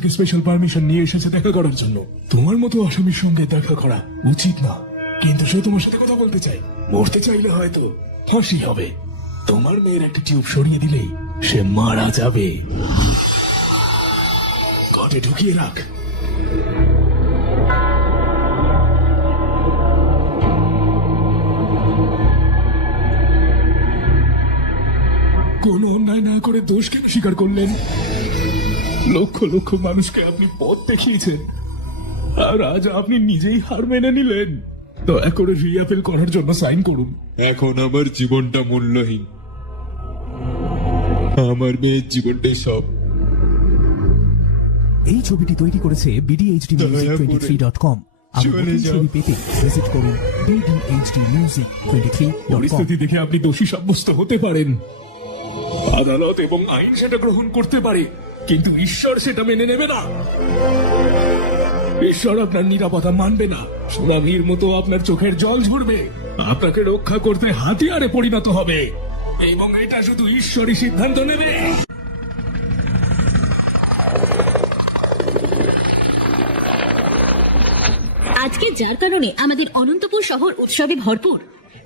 থেকে special permission নিয়ে এসেছে দেখা করার জন্য। তোমার মতো আসামির সঙ্গে দেখা করা উচিত না, কিন্তু সে তোমার সাথে কথা বলতে চায়। মরতে চাইলে হয়তো ফাঁসি হবে। তোমার মেয়ের একটা টিউব সরিয়ে দিলেই সে মারা যাবে। ঘটে ঢুকিয়ে রাখ। কোন অন্যায় না করে দোষ কেন স্বীকার করলেন? লক্ষ লক্ষ মানুষকে আপনি পথ দেখিয়েছেন, আর আজ আপনি নিজেই হার মেনে নিলেন। দয়া করে রিঅ্যাপিল করার জন্য সাইন করুন। এখন আমার জীবনটা মূল্যহীন, আমার মেয়ের জীবনটাই সব। এই ছবিটি তৈরি করেছে bdhdmusic23.com। ছবি পেতে ভিজিট করুন bdhdmusic23.com। পরিস্থিতি দেখে আপনি দোষী সাব্যস্ত হতে পারেন, আদালত এবং আইন সেটা গ্রহণ করতে পারে, কিন্তু ঈশ্বর সেটা মেনে নেবে না। ঈশ্বর আপনার নিরাপত্তা মানবে না। সুনামির মতো আপনার চোখের জল ঝরবে, আপনাকে রক্ষা করতে হাতিয়ারে পরিণত হবে, এবং এটা শুধু ঈশ্বরই সিদ্ধান্ত নেবে। আজকে যার কারণে আমাদের অনন্তপুর শহর উৎসবে ভরপুর,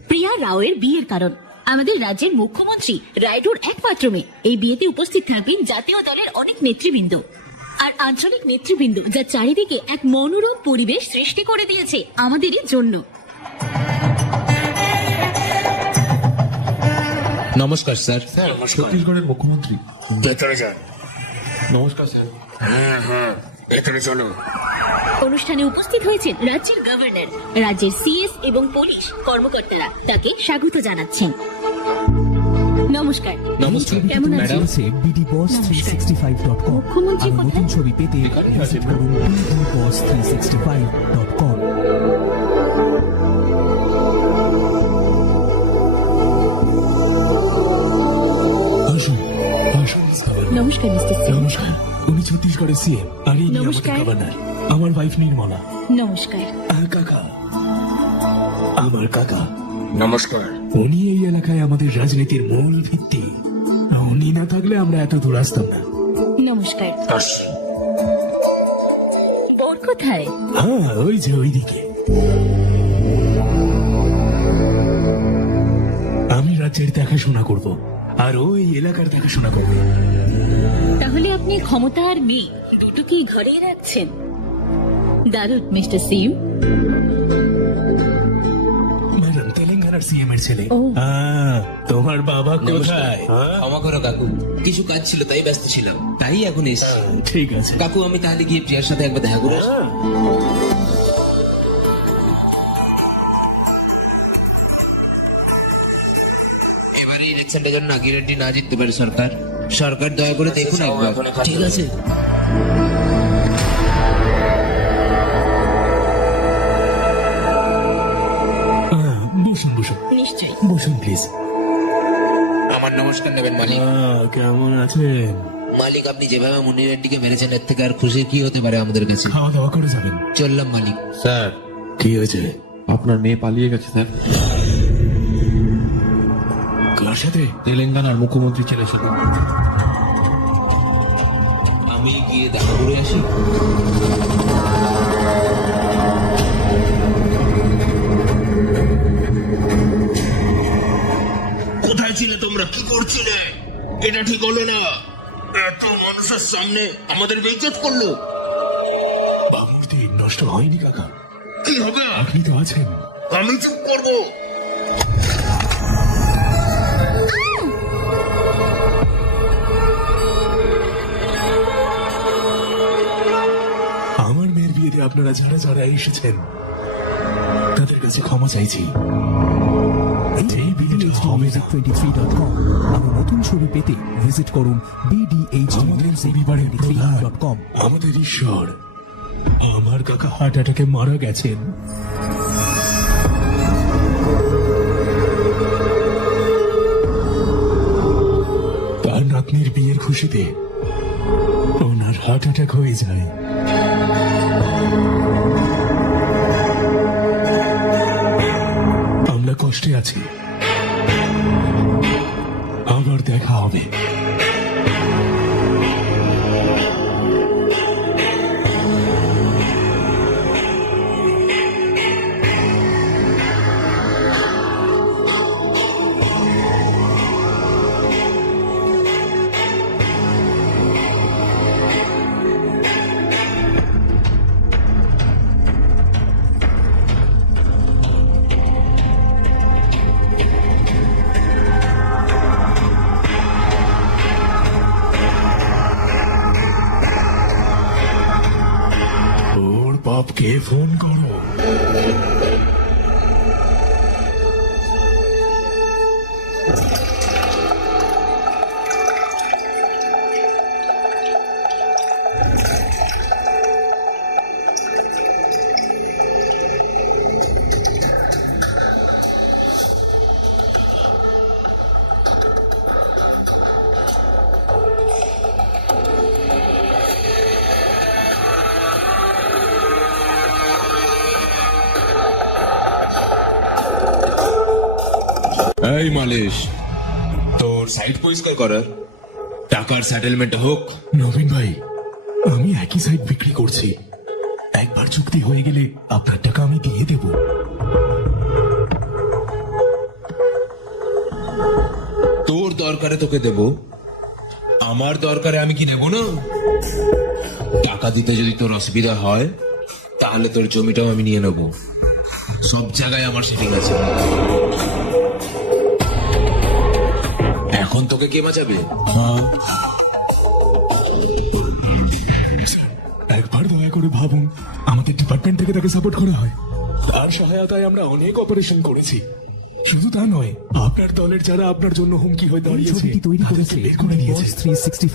প্রিয়া রাওয়ের বিয়ের কারণ। আমাদের রাজ্যের মুখ্যমন্ত্রী রায়ডুর একমাত্র মেয়ে। এই বিয়েতে উপস্থিত থাকবেন জাতীয় দলের অনেক নেতৃবৃন্দ আর আঞ্চলিক নেতৃবৃন্দ, যা চারিদিকে এক মনোরম পরিবেশ সৃষ্টি করে দিয়েছে আমাদেরই জন্য। নমস্কার স্যার। ছত্তিশগড়ের মুখ্যমন্ত্রী। ভেতরে যান। নমস্কার স্যার। হ্যাঁ, ভেতরে চলো। অনুষ্ঠানে উপস্থিত হয়েছেন রাজ্যের গভর্নর, রাজ্যের সিএস এবং পুলিশ কর্মকর্তারা। তাকে স্বাগত জানাচ্ছেন। নমস্কার। নমস্কার কেমন আছেন? bdboss365.com। মুখ্যমন্ত্রী আর নতুন কোথায়? ছবি পেতে ভিজিট করুন bdboss365.com। আসুন, আসুন, সাবান। নমস্কার মিস্টার সিং। নমস্কার। উনি ছত্তিশগড়ের সিএম, আর ইনি আমাদের নমস্কার। গভর্নর। আমার ওয়াইফ নির্মলা। নমস্কার। কাকা, আমার কাকা। নমস্কার। উনি এই এলাকায় আমাদের রাজনীতির মূল ভিত্তি। উনি না থাকলে আমরা এত দূর আসতাম না। নমস্কার। আস। বোন কোথায়? হ্যাঁ, ওই যে ওইদিকে। আমি রাজ্যের দেখাশোনা করব, আর ওই এলাকার দেখাশোনা করবে। তাহলে আপনি ক্ষমতা আর মেয়ে দুটোকেই ঘরেই রাখছেন। দারুণ মিস্টার সিম। ম্যাডাম, তেলেঙ্গানার সিএম এর ছেলে। ও। তোমার বাবা কোথায়? ক্ষমা করো কাকু, কিছু কাজ ছিল তাই ব্যস্ত ছিলাম, তাই এখন এসেছি। ঠিক আছে। কাকু আমি তাহলে গিয়ে প্রিয়ার সাথে একবার দেখা করে আসি। এবারে ইলেকশনটার জন্য গ্যারান্টি না জিততে পারে সরকার। সরকার দয়া করে দেখুন একবার। ঠিক আছে। বসুন বসুন নিশ্চয়ই। বসুন প্লিজ। আমার নমস্কার নেবেন মালিক। কেমন আছেন? মালিক, আপনি যেভাবে মুন্নি রেড্ডিকে মেরেছেন এর থেকে আর খুশি কি হতে পারে আমাদের কাছে। খাওয়া দাওয়া করে যাবেন। চললাম মালিক। স্যার, কি হয়েছে? আপনার মেয়ে পালিয়ে গেছে স্যার। কার সাথে? তেলেঙ্গানার মুখ্যমন্ত্রী ছেলের সাথে। আমি গিয়ে দেখা করে আসি। কোথায় ছিলে তোমরা? কি করছিলে? এটা ঠিক হলো না। এত মানুষের সামনে আমাদের বেইজ্জত করলো। বাবুর্দি নষ্ট হয়নি কাকা, কি হবে? আপনি তো আছেন। আমি চুপ করবো? আমার মেয়ের বিয়েতে আপনারা যারা যারা এসেছেন তাদের কাছে ক্ষমা চাইছি। এই বিয়েটা হবে না। bdhdmusic23.com। আর নতুন ছবি পেতে ভিজিট করুন bdhdmusic23.com। আমাদের ঈশ্বর, আমার কাকা হার্ট অ্যাটাকে মারা গেছেন। তার নাতনির বিয়ের খুশিতে ওনার হার্ট অ্যাটাক হয়ে যায়। আমরা কষ্টে আছি, আবার দেখা হবে। করো। এই মালিশ, তোর সাইট পরিষ্কার করার টাকার সেটেলমেন্ট হোক। নবীন ভাই, আমি একই সাইট বিক্রি করছি। একবার চুক্তি হয়ে গেলে আপনার টাকা আমি দিয়ে দেব। তোর দরকারে তোকে দেব, আমার দরকারে আমি কি দেব না? টাকা দিতে যদি তোর অসুবিধা হয় তাহলে তোর জমিটাও আমি নিয়ে নেব। সব জায়গায় আমার সেটিং আছে। এখন তোকে কে বাঁচাবে? একবার দয়া করে ভাবুন, আমাদের ডিপার্টমেন্ট থেকে তাকে সাপোর্ট করা হয়। তার সহায়তায় আমরা অনেক অপারেশন করেছি। শুধু তা নয়, আপনার দলের যারা আপনার জন্য হুমকি হয়ে এই দাঁড়িয়েছে ছবিটি তৈরি করেছে তাদেরকে বের করে দিয়েছে।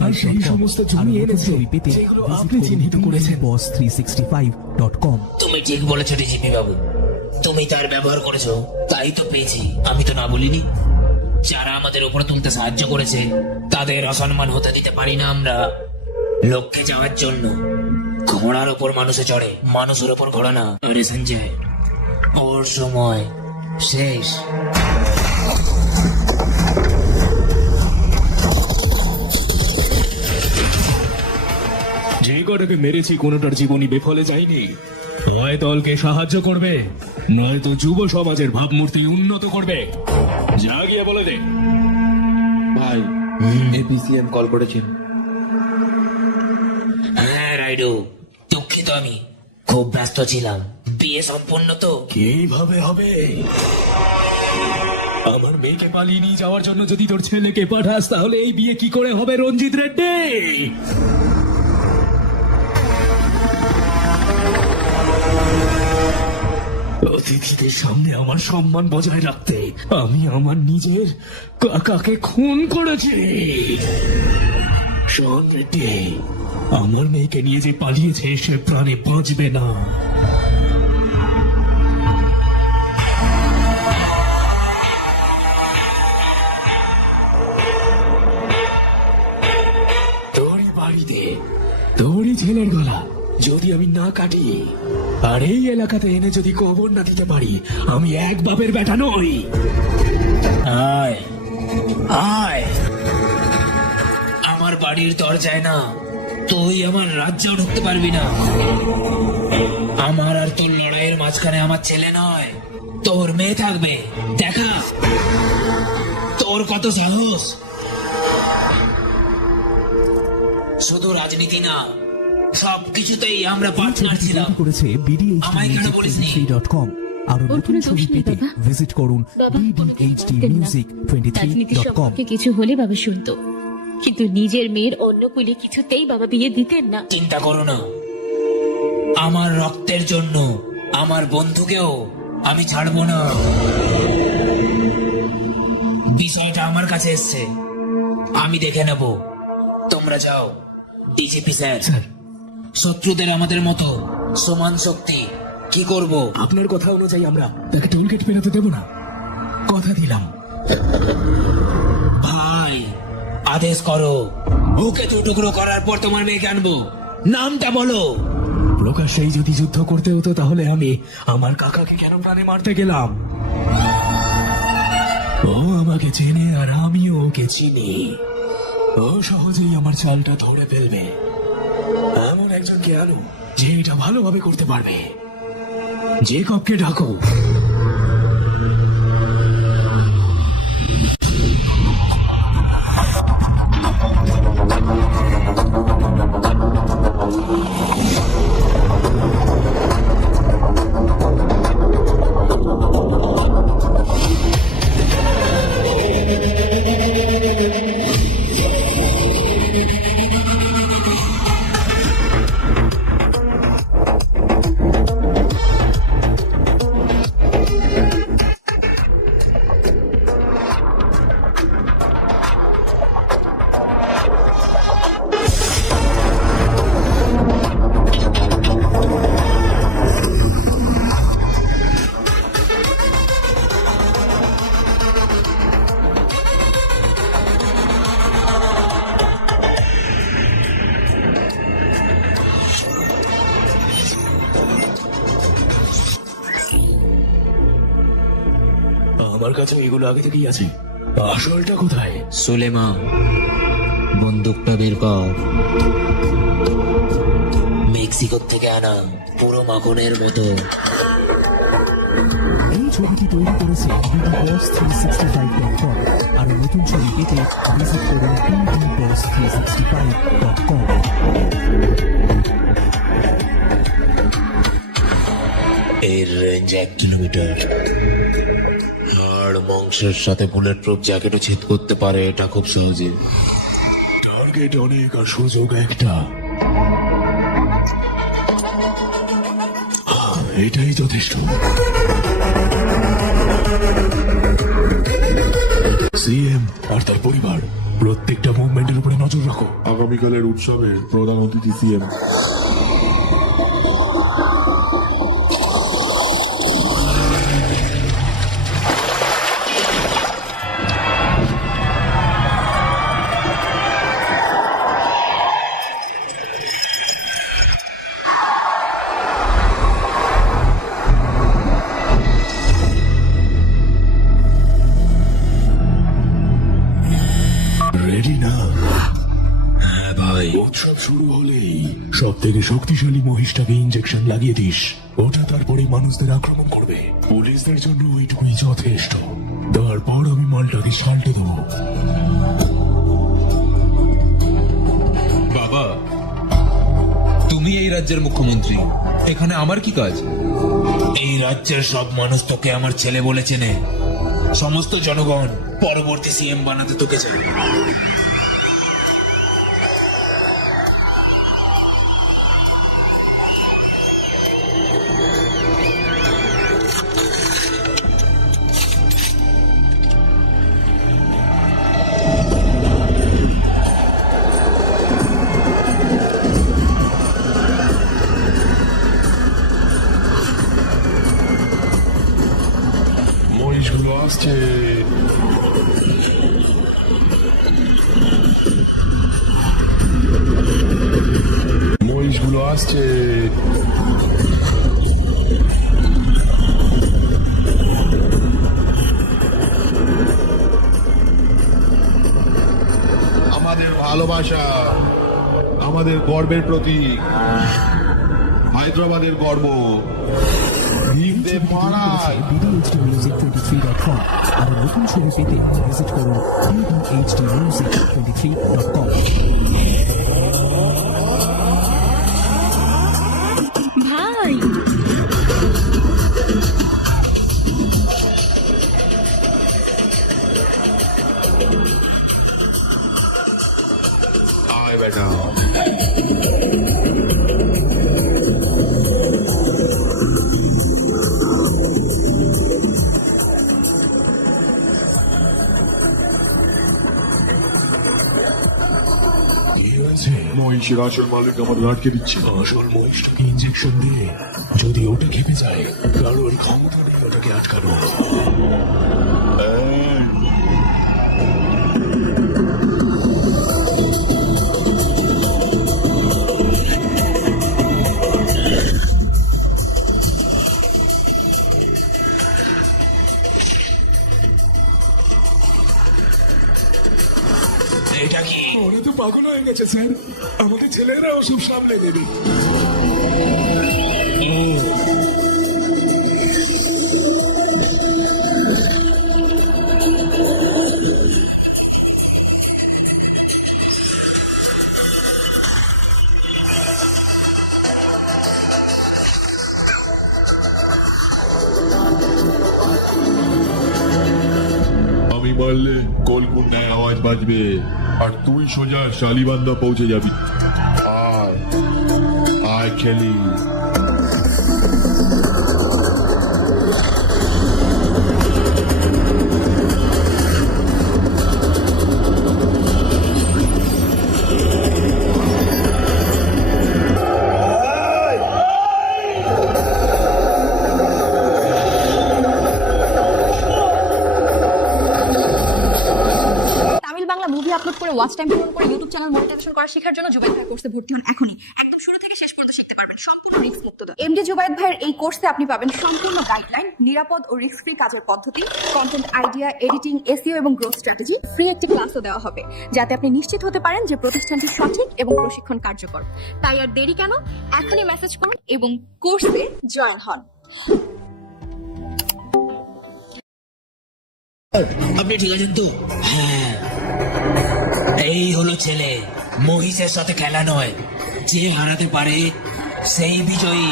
আর সেই সমস্ত জমি এনেছে ছবি পেতে যেগুলো আপনি চিহ্নিত করেছেন। boss365.com। তুমি ঠিক বলেছো ডিজিপি বাবু, তুমি তার ব্যবহার করেছো তাই তো পেয়েছি। আমি তো না বলিনি। যারা আমাদের উপরে তুলতে সাহায্য করেছে তাদের অসম্মান হতে দিতে পারি না আমরা। লক্ষ্যে যাওয়ার জন্য ঘোড়ার ওপর মানুষে চড়ে, মানুষের ওপর ঘোড়া না। আরে সঞ্জয়, ওর সময় শেষ। যে কটাকে মেরেছি কোনোটার জীবনই বেফলে যায়নি। হয় দলকে সাহায্য করবে, নয়তো যুব সমাজের ভাবমূর্তি উন্নত করবে। যা গিয়ে বলে দে। ভাই, এপিসিএম কল করেছেন। হ্যাঁ রাইডু, দুঃখিত, আমি খুব ব্যস্ত ছিলাম। বিয়ে সম্পূর্ণ তো? কিভাবে হবে? আমার মেয়েকে পালিয়ে নিয়ে যাওয়ার জন্য যদি তোর ছেলেকে পাঠাস তাহলে এই বিয়ে কি করে হবে রঞ্জিত রেড্ডি? অতিথিদের সামনে আমার সম্মান বজায় রাখতে আমি আমার নিজের কাকাকে খুন করেছি। শোন রেড্ডি, আমার মেয়েকে নিয়ে যে পালিয়েছে সে প্রাণে বাঁচবে না। তোরই বাড়িতে তোরই ছেলের গলা যদি আমি না কাটি আর এই এলাকাতে এনে যদি কবর না দিতে পারি, আমি এক বাপের বেটা নই। আয় আয়, আমার বাড়ির দরজায় না, তুই আমার রাজ্যেও ঢুকতে পারবি না। আমার আর তোর লড়াইয়ের মাঝখানে আমার ছেলে নয়, তোর মেয়ে থাকবে। দেখা তোর কত সাহস। শুধু রাজনীতি না, সবকিছুতেই আমরা এই পার্টনার ছবিটি ছিলাম। তৈরি করেছে আমায় কেন বলিসনি? BDHD-music23.com। আরো ওর নতুন কোনো দোষ ছবি নেই পেতে বাবা। ভিজিট করুন বাবা, রাজনীতির BDHD-music23.com। সম্পর্কে কিছু হলে বাবা শুনতো, কিন্তু নিজের মেয়ের অন্য কুলে কিছুতেই বাবা বিয়ে দিতেন না। চিন্তা করো না, আমার রক্তের জন্য আমার বন্ধুকেও আমি ছাড়বো না। বিষয়টা আমার কাছে এসছে, আমি দেখে নেব। তোমরা যাও। ডিজিপি স্যার, স্যার, শত্রুদের আমাদের মতো সমান শক্তি। কি করব? আপনার কথা অনুযায়ী আমরা তাকে টোলগেট পেরোতে দেব না, কথা দিলাম। ভাই, আদেশ করো। ওকে দু টুকরো করার পর তোমার মেয়েকে আনবো। নামটা বলো। প্রকাশ্যেই যদি যুদ্ধ করতে হতো তাহলে আমি আমার কাকাকে কেন প্রাণে মারতে গেলাম? ও আমাকে চেনে আর আমিও ওকে চিনি। ও সহজেই আমার চালটা ধরে ফেলবে। এমন একজনকে আনো যে এটা ভালোভাবে করতে পারবে। যে কপকে ডাকো। আমার কাছে এগুলো আগে থেকেই আছে। আসলটা কোথায়? সুলেমা, বন্দুকটা বের কর। মেক্সিকো থেকে আনা, পুরো মাখনের মতো। এই ছবিটি তৈরি করেছে bbboss365.com। আরো নতুন ছবি পেতে ভিজিট করুন bbboss365.com। এর রেঞ্জ 1 কিলোমিটার। হাড় মাংসের সাথে বুলেট প্রুফ জ্যাকেটও ছেদ করতে পারে এটা খুব সহজে। টার্গেট অনেক আর সুযোগ একটা। এটাই যথেষ্ট। সিএম আর তার পরিবার প্রত্যেকটা মুভমেন্টের উপরে নজর রাখো। আগামীকালের উৎসবে প্রধান অতিথি সিএম। রেডি না? হ্যাঁ ভাই। উৎসব শুরু হলেই সব থেকে শক্তিশালী মহিষটাকে ইঞ্জেকশন লাগিয়ে দিস। ওটা তারপরে মানুষদের আক্রমণ করবে। পুলিশদের জন্য ওইটুকুই যথেষ্ট। তারপর আমি মালটাকে সাল্টে দেবো। বাবা, তুমি এই রাজ্যের মুখ্যমন্ত্রী, এখানে আমার কি কাজ? এই রাজ্যের সব মানুষ তোকে আমার ছেলে বলে চেনে। সমস্ত জনগণ পরবর্তী সিএম বানাতে তোকে চায়। মহিষগুলো আসছে। মহিষগুলো আসছে। আমাদের ভালোবাসা, আমাদের গর্বের প্রতীক, হায়দ্রাবাদের গর্ব। হিন্দে মহারাজ। bbhdmusic23.com। আরো নতুন ছবি পেতে ভিজিট করুন bbhdmusic23.com। ভাই, আয় বেটা। কি আছে? মহিষের আসল মালিক আমাদের আটকে দিচ্ছে। আসল মহিষটাকে ইঞ্জেকশন দিয়ে যদি ওটা খেপে যায়, কারোর ক্ষমতা নেই ওটাকে আটকানো। এটা কি? ওরা তো পাগল হয়ে গেছে স্যার। আমাদের ছেলেরা ওসব সামলে নেবে। আমি বললে কলকুন্নায় আওয়াজ বাজবে আর তুই সোজা শালিবান্ধা পৌঁছে যাবি। আয় আয় খেলি। তামিল বাংলা মুভি আপলোড করে ওয়াচ টাইম পূরণ করে ইউটিউব চ্যানেল মনিটাইজেশন করা শেখার জন্য জুবাই ভাই কোর্সে ভর্তি হন এখনই। একদম শুরু থেকে শেষ পর্যন্ত শিখতে পারবেন, সম্পূর্ণ রিস্ক মুক্ত। দেয়। এমডি জুবায়েদ ভাইয়ের এই কোর্সে আপনি পাবেন সম্পূর্ণ গাইডলাইন, নিরাপদ ও রিস্ক ফ্রি কাজের পদ্ধতি, কন্টেন্ট আইডিয়া, এডিটিং, এসইও এবং গ্রোথ স্ট্র্যাটেজি। ফ্রি একটি ক্লাসও দেওয়া হবে যাতে আপনি নিশ্চিত হতে পারেন যে প্রতিষ্ঠানটি সঠিক এবং প্রশিক্ষণ কার্যকর। তাই আর দেরি কেন, এখনই মেসেজ করুন এবং কোর্সে জয়েন হন। আপনি ঠিক আছেন তো? হ্যাঁ, এই হলো ছেলে। মহিষের সাথে খেলা নয়, যে হারাতে পারে সেই বিজয়ী।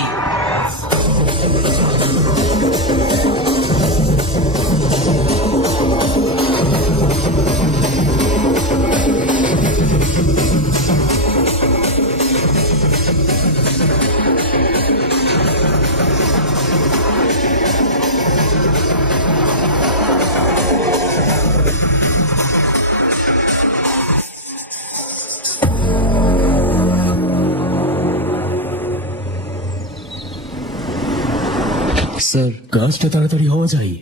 স্যার, কাজটা তাড়াতাড়ি হওয়া যায়।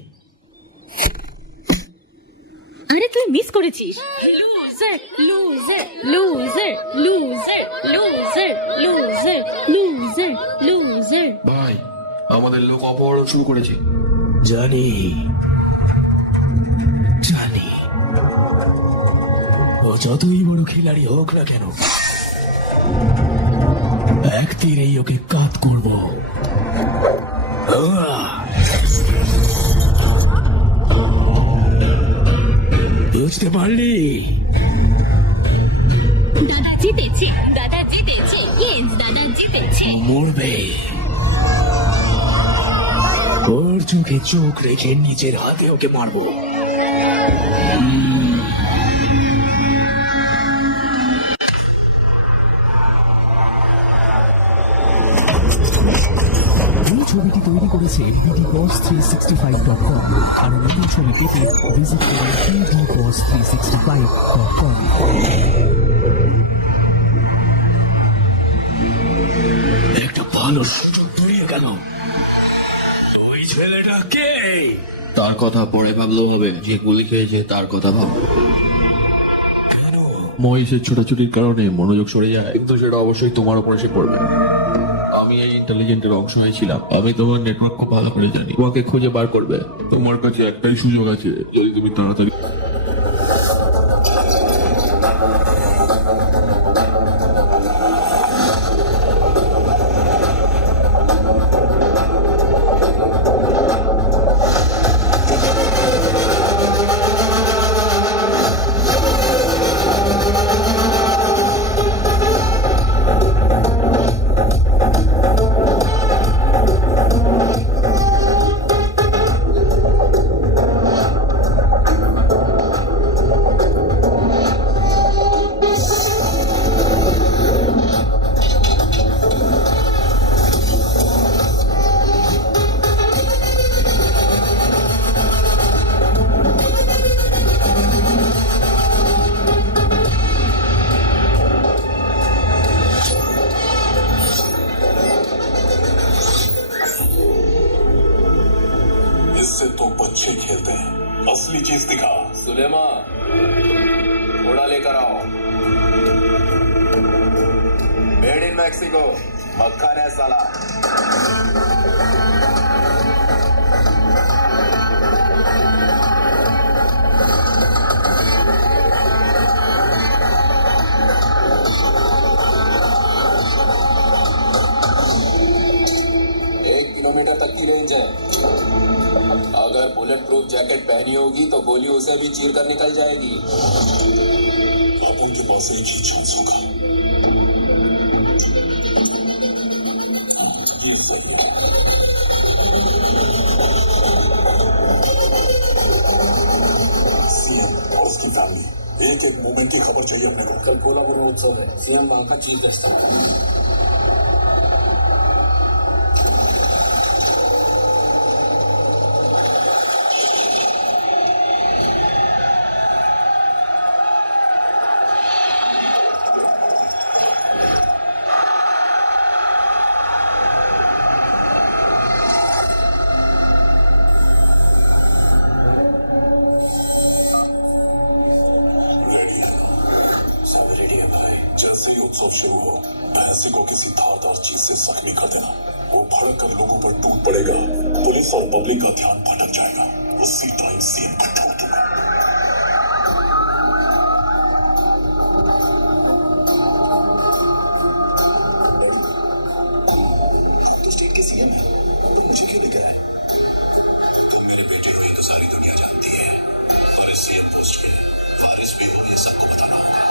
আরে তুই মিস করেছিস। Loser loser loser loser loser loser loser loser. ভাই, আমাদের লোক অপহরণ শুরু করেছে। জানি জানি, ও যতই বড় খিলাড়ি হোক না কেন, এক তীরেই ওকে কাত করব। বুঝতে পারলি? দাদা জিতেছে, দাদা জিতেছে, ইয়েস দাদা জিতেছে। মরবে। ওর চোখে চোখ রেখে নিজের হাতে ওকে মারবো। এই ছবিটি তৈরি করেছে bdboss365.com। আরো নতুন ছবি পেতে ভিজিট করুন bdboss365.com। একটা ভালো সুযোগ পেরিয়ে গেল। ওই ছেলেটা কে? তার কথা পরে ভাবলেও হবে, যে গুলি খেয়েছে তার কথা ভাব। কেন? মহিষের ছোটাছুটির কারণে মনোযোগ সরে যায়, কিন্তু সেটা অবশ্যই তোমার উপর এসে পড়বে। আমি এই ইন্টেলিজেন্টের অংশ হয়েছিলাম। আমি তোমার নেটওয়ার্ক খুব ভালো করে জানি। তোমাকে খুঁজে বার করবে। তোমার কাছে একটাই সুযোগ আছে, যদি তুমি তাড়াতাড়ি इससे तो बच्चे खेलते हैं, असली चीज दिखा। सुलेमान, घोड़ा लेकर आओ। मेड इन मैक्सिको, मक्खन है साला। किलोमीटर तक की रेंज है। अगर बुलेट प्रूफ जैकेट पहनी होगी तो गोली उसे भी चीर कर निकल जाएगी। अब उनके पास एक ही चांस होगा। ये सही है। सीएम और उसकी फैमिली, एक एक मोमेंट की खबर चाहिए अपने को। कल कोला उत्सव है, सीएम वहां का चीफ गेस्ट है। जैसे ही उत्सव शुरू हो, भैंसी को किसी धारदार चीज से जख्मी कर देना। वो भड़क कर लोगों पर टूट पड़ेगा, पुलिस और पब्लिक का ध्यान भटक जाएगा। उसी टाइम सीएम का ठोक दूंगा। आप तो स्टेट के सीएम हैं, तो मुझे क्यों लेकर आए? तुम मेरे बेटे को ही तो सारी दुनिया जानती है, और इस सीएम पोस्ट के वारिस भी हो, ये सबको बताना होगा।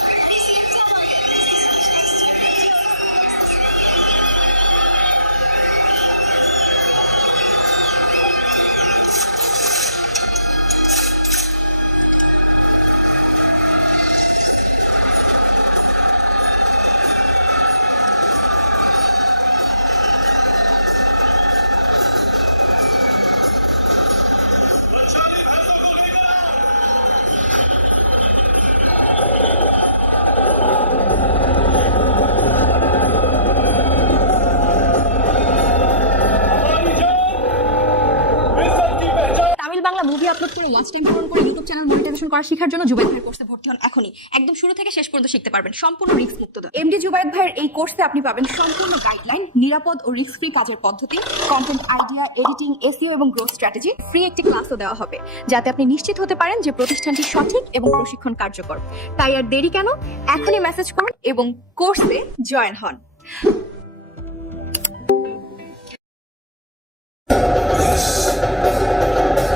তামিল বাংলা মুভি আপলোড করে ওয়াচ টাইম পূরণ করে ইউটিউব চ্যানেল মনিটাইজেশন করা শেখার জন্য জুবাইদ ভাইয়ের কোর্সে ভর্তি হন এখনই। একদম শুরু থেকে শেষ পর্যন্ত শিখতে পারবেন সম্পূর্ণ রিস্ক মুক্ত। এমডি জুবাইদ ভাইয়ের এই কোর্সে আপনি পাবেন সম্পূর্ণ গাইডলাইন, নিরাপদ ও রিস্ক ফ্রি কাজের পদ্ধতি, কন্টেন্ট আইডিয়া, এডিটিং, এসইও এবং গ্রোথ স্ট্র্যাটেজি। ফ্রি একটি ক্লাসও দেওয়া হবে যাতে আপনি নিশ্চিত হতে পারেন যে প্রতিষ্ঠানটি সঠিক এবং প্রশিক্ষণ কার্যকর। তাই আর দেরি কেন, এখনই মেসেজ করুন এবং কোর্সে জয়েন হন।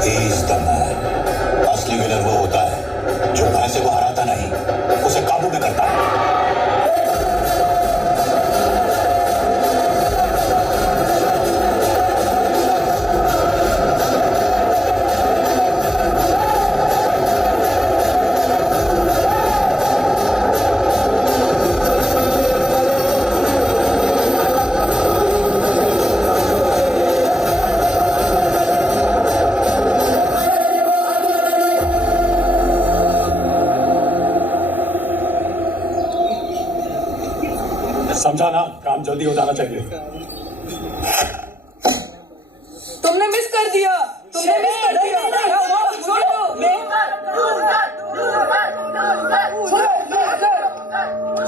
He is the man. असली विनर वो होता है जो पैसे को हराता नहीं, उसे काबू में करता है। समझा ना, काम जल्दी हो जाना चाहिए। तुमने मिस कर दिया, तुमने मिस कर दिया।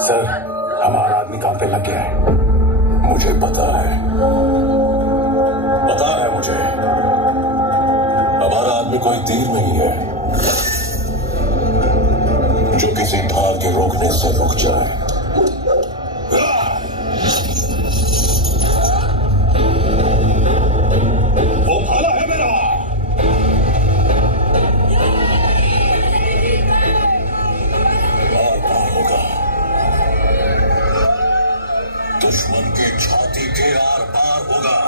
सर, हमारा आदमी काम पे लग गया है। मुझे पता है मुझे। हमारा आदमी कोई तीर नहीं है जो किसी धार के रोकने से रुक जाए। वो भाला है मेरा। पार होगा, दुश्मन के छाती के आर पार होगा।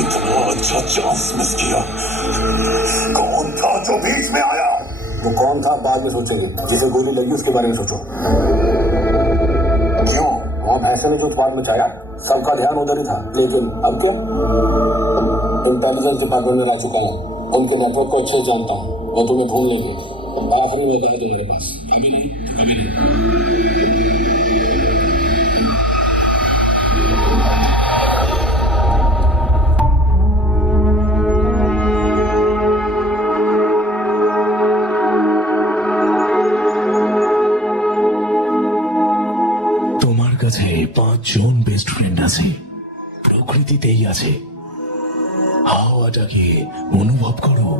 इतना अच्छा चांस मिस किया। कौन था जो बीच में आया? वो कौन था बाद में सोचेंगे, जिसे गोली लगी उसके बारे में सोचो। क्यों? वहाँ भैंसे ने जो उत्पाद मचाया, सबका ध्यान उधर ही था। लेकिन अब क्या? इंटेलिजेंस डिपार्टमेंट में आ चुका है, उनके नेटवर्क को अच्छे से जानता हूँ। वो तुम्हें ढूंढ लेंगे। आखिरी मौका है तुम्हारे पास। अभी नहीं, अभी नहीं। তোমার কাছে 5 জন বেস্ট ফ্রেন্ড আছে, প্রকৃতিতেই আছে। হাওয়াটাকে অনুভব করো,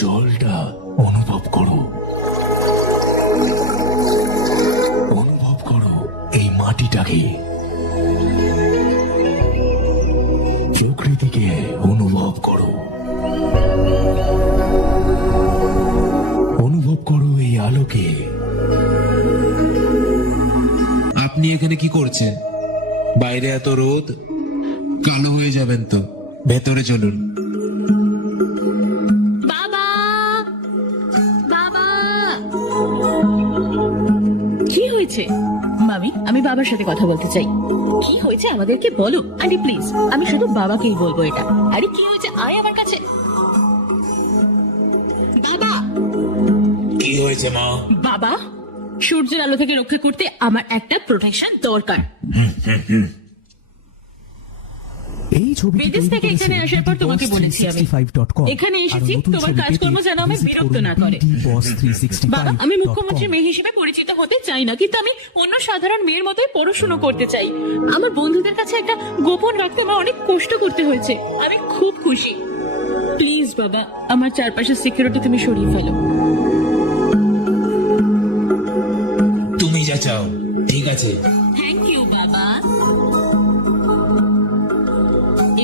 জলটা অনুভব করো, অনুভব করো এই মাটিটাকে, প্রকৃতিকে অনুভব করো, অনুভব করো এই আলোকে। আপনি এখানে কি করছেন? বাইরে এত রোদ, কালো হয়ে যাবেন তো। ভেতরে চলুন। বাবা, বাবা, কি হয়েছে? মামি, আমি বাবার সাথে কথা বলতে চাই। কি হয়েছে আমাদেরকে বলো। আন্টি প্লিজ, আমি শুধু বাবাকেই বলবো এটা। আরে কি হয়েছে? আয় আমার কাছে। বাবা কি হয়েছে মা? বাবা, সূর্যের আলো থেকে রক্ষা করতে আমার একটা প্রোটেকশন দরকার। এই ছবিটি বিদেশ তৈরি থেকে করেছে এখানে আসার পর তোমাকে বলেছি আমি। BDBoss365.com এখানে আর এসেছি নতুন তোমার ছবি কাজকর্ম পেতে যেন আমায় visit বিরক্ত করুন না করে। বাবা, আমি BDBoss365.com মুখ্যমন্ত্রী মেয়ে হিসেবে পরিচিত হতে চাই না, কিন্তু আমি অন্য সাধারণ মেয়ের মতোই পড়াশোনা করতে চাই। আমার বন্ধুদের কাছে একটা গোপন রাখতে আমার অনেক কষ্ট করতে হয়েছে। আমি খুব খুশি। প্লিজ বাবা, আমার চারপাশের সিকিউরিটি তুমি সরিয়ে ফেলো। তুমি যা চাও ঠিক আছে। থ্যাংক ইউ বাবা।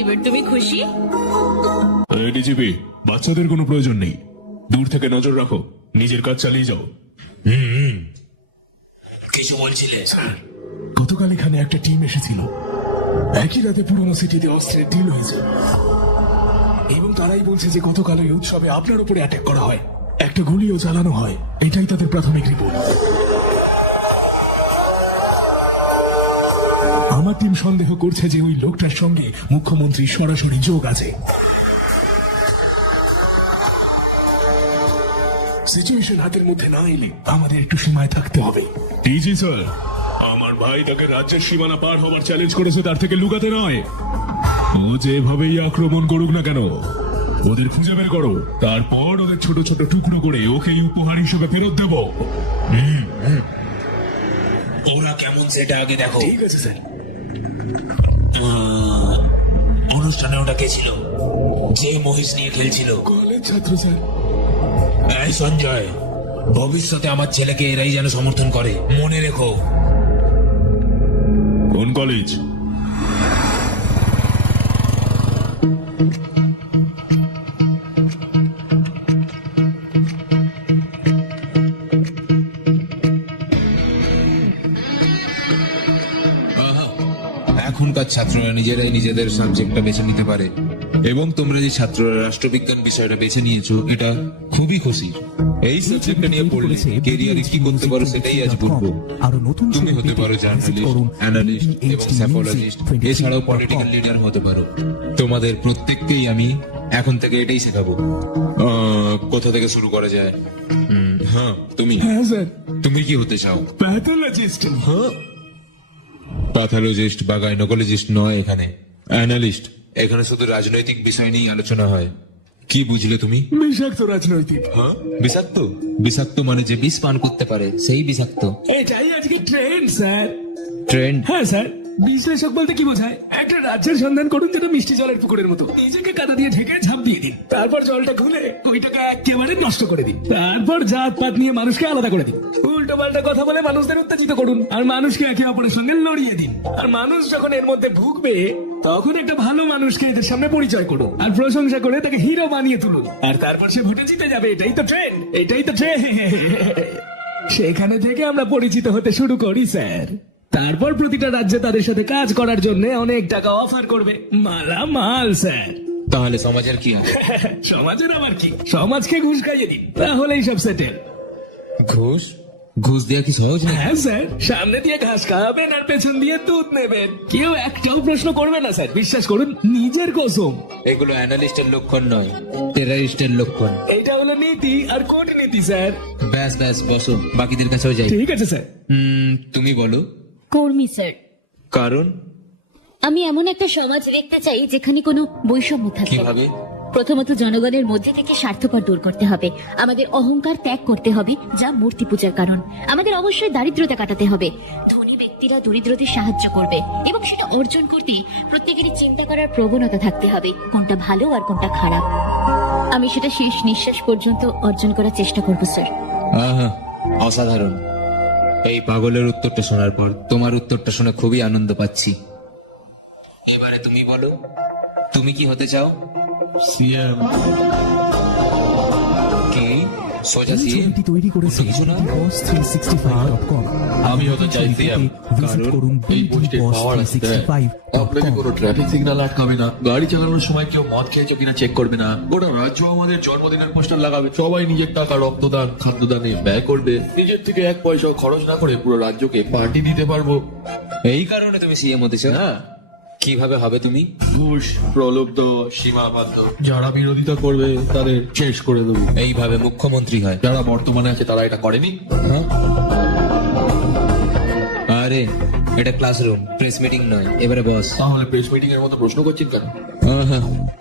এবার তুমি খুশি? ডিজিপি, বাচ্চাদের কোনো প্রয়োজন নেই। দূর থেকে নজর রাখো, নিজের কাজ চালিয়ে যাও। কিছু বলছিলে? গতকাল এখানে একটা টিম এসেছিল। একই রাতে পুরনো সিটিতে অস্ত্রের ডিল হয়েছে এবং তারাই বলছে যে গতকাল এই উৎসবে আপনার উপরে অ্যাটাক করা হয়, একটা গুলিও চালানো হয়। এটাই তাদের প্রাথমিক রিপোর্ট। আমার টিম সন্দেহ করছে যে ওই লোকটার সঙ্গে মুখ্যমন্ত্রী সরাসরি যোগ আছে। সিচুয়েশন হাতের মধ্যে না এলে আমাদের একটু সীমায় থাকতে হবে। ডিজি স্যার, আমার ভাই তাকে রাজ্যের সীমানা পার হবার চ্যালেঞ্জ করেছে, তার থেকে লুকাতে নয়। ও যেভাবেই আক্রমণ করুক না কেন, ওদের খুঁজে বের করো, তারপর ওদের ছোট ছোট টুকরো করে ওকে উপহার হিসেবে ফেরত দেবো। ওরা কেমন সেটা আগে দেখো। ঠিক আছে স্যার। অনুষ্ঠানে ওটা কে ছিল যে মহিষ নিয়ে খেলছিল? কলেজ ছাত্র স্যার। এই সঞ্জয়, ভবিষ্যতে আমার ছেলেকে এরাই যেন সমর্থন করে, মনে রেখো। কোন কলেজ? এখনকার ছাত্ররা নিজেরাই নিজেদের সাবজেক্টটা বেছে নিতে পারে এবং তোমরা যে ছাত্ররা রাষ্ট্রবিজ্ঞান বিষয়টা বেছে নিয়েছো এটা খুবই খুশি। এই সাবজেক্টটা নিয়ে পড়লে কেরিয়ারে কি করতে পারো সেটাই আজ বলবো। আরো নতুন তুমি ছবি হতে পেতে পারো visit জার্নালিস্ট, করুন অ্যানালিস্ট এবং সাইকোলজিস্ট, এছাড়াও BDBoss365.com পলিটিক্যাল লিডার হতে পারো। তোমাদের প্রত্যেককেই আমি এখন থেকে এটাই শেখাবো। কোথা থেকে শুরু করা যায়? হ্যাঁ, তুমি হ্যাঁ স্যার, তুমি কি হতে চাও? প্যাথোলজিস্ট। প্যাথোলজিস্ট বা গাইনোকোলজিস্ট নয়, এখানে অ্যানালিস্ট। এখানে শুধু রাজনৈতিক বিষয় নিয়ে আলোচনা হয়। কি বুঝলে তুমি? বিষাক্ত রাজনৈতিক। হ্যাঁ, বিষাক্ত? বিষাক্ত মানে যে বিষ পান করতে পারে সেই বিষাক্ত। এটাই আজকে ট্রেন্ড স্যার। ট্রেন্ড? হ্যাঁ স্যার, বিশ্লেষক বলতে কি বোঝায়? একটা রাজ্যের সন্ধান করুন যেটা মিষ্টি জলের পুকুরের মতো। নিজেকে কাদা দিয়ে ঢেকে ঝাঁপ দিয়ে দিন, তারপর জলটা খুলে ওইটাকে একেবারে নষ্ট করে দিন। তারপর জাত পাত নিয়ে মানুষকে আলাদা করে দিন। উল্টো পাল্টা কথা বলে মানুষদের উত্তেজিত করুন আর মানুষকে একে অপরের সঙ্গে লড়িয়ে দিন। আর মানুষ যখন এর মধ্যে ভুগবে তখন একটা ভালো মানুষকে এদের সামনে পরিচয় করুন আর প্রশংসা করে তাকে হিরো বানিয়ে তুলুন। আর তারপর সে ভোটে জিতে যাবে। এটাই তো ট্রেন্ড, এটাই তো ট্রেন্ড। সেখানে থেকে আমরা পরিচিত হতে শুরু করি স্যার। তারপর প্রতিটা রাজ্যে তাদের সাথে কাজ করার জন্য অনেক টাকা অফার করবে। মালামাল স্যার। তাহলে সমাজের কি হবে? সমাজের আবার কি? সমাজকে ঘুষ খাইয়ে দিন, তাহলেই সব সেটেল। ঘুষ? ঘুষ দেওয়া কি সহজ না? হ্যাঁ স্যার, সামনে দিয়ে ঘাস খাওয়াবেন আর পেছন দিয়ে দুধ নেবেন। কেউ একটাও প্রশ্ন করবে না স্যার, বিশ্বাস করুন, নিজের কসম। এগুলো অ্যানালিস্টের লক্ষণ নয়, টেরারিস্টের লক্ষণ। এটা হলো নীতি আর কূটনীতি স্যার। ব্যাস ব্যাস, বসো, বাকিদের কাছেও যাই। ঠিক আছে স্যার। তুমি বলো। কর্মী স্যার। কারণ? আমি এমন একটা সমাজ দেখতে চাই যেখানে কোনো বৈষম্য থাকবে না। কিভাবে? প্রথমত জনগণের মধ্যে থেকে স্বার্থপর দূর করতে হবে। আমাদের অহংকার ত্যাগ করতে হবে, যা মূর্তি পূজার কারণ। আমাদের অবশ্যই দারিদ্রতা কাটাতে হবে। ধনী ব্যক্তিরা দরিদ্রদের সাহায্য করবে এবং সেটা অর্জন করতে প্রত্যেকেরই চিন্তা করার প্রবণতা থাকতে হবে, কোনটা ভালো আর কোনটা খারাপ। আমি সেটা শেষ নিঃশ্বাস পর্যন্ত অর্জন করার চেষ্টা করব স্যার। আহা, অসাধারণ। এই পাগলের উত্তরটা শোনার পর তোমার উত্তরটা শুনে খুবই আনন্দ পাচ্ছি। এবারে তুমি বলো, তুমি কি হতে চাও? সিএম। কি? সোজা এই সিএম? ছবিটি তৈরি করেছে কিছু না? BDBoss365.com। আমি হতে চাই সিএম, visit কারণ করুন এই পোস্টে পাওয়ার আছে। আপনাকে কোনো ট্রাফিক সিগন্যাল আটকাবে না, গাড়ি চালানোর সময় কেউ মদ খেয়েছে কিনা চেক করবে না, গোটা রাজ্য আমাদের জন্মদিনের পোস্টার লাগাবে। সবাই নিজের টাকা রক্তদান, খাদ্যদানে ব্যয় করবে। নিজের থেকে 1 পয়সাও খরচ না করে পুরো রাজ্যকে পার্টি দিতে পারবো। এই কারণে তুমি সিএম হতে চাও? হ্যাঁ। কিভাবে হবে তুমি? ঘুষ, প্রলুব্ধ, সীমাবদ্ধ, যারা বিরোধিতা করবে তাদের শেষ করে দেবো। এইভাবে মুখ্যমন্ত্রী হয়। যারা বর্তমানে আছে তারা এটা করেনি। হ্যাঁ, আরে এটা ক্লাসরুম, প্রেস মিটিং নয়। এবারে বস। তাহলে প্রেস মিটিং এর মতো প্রশ্ন করছেন কেন?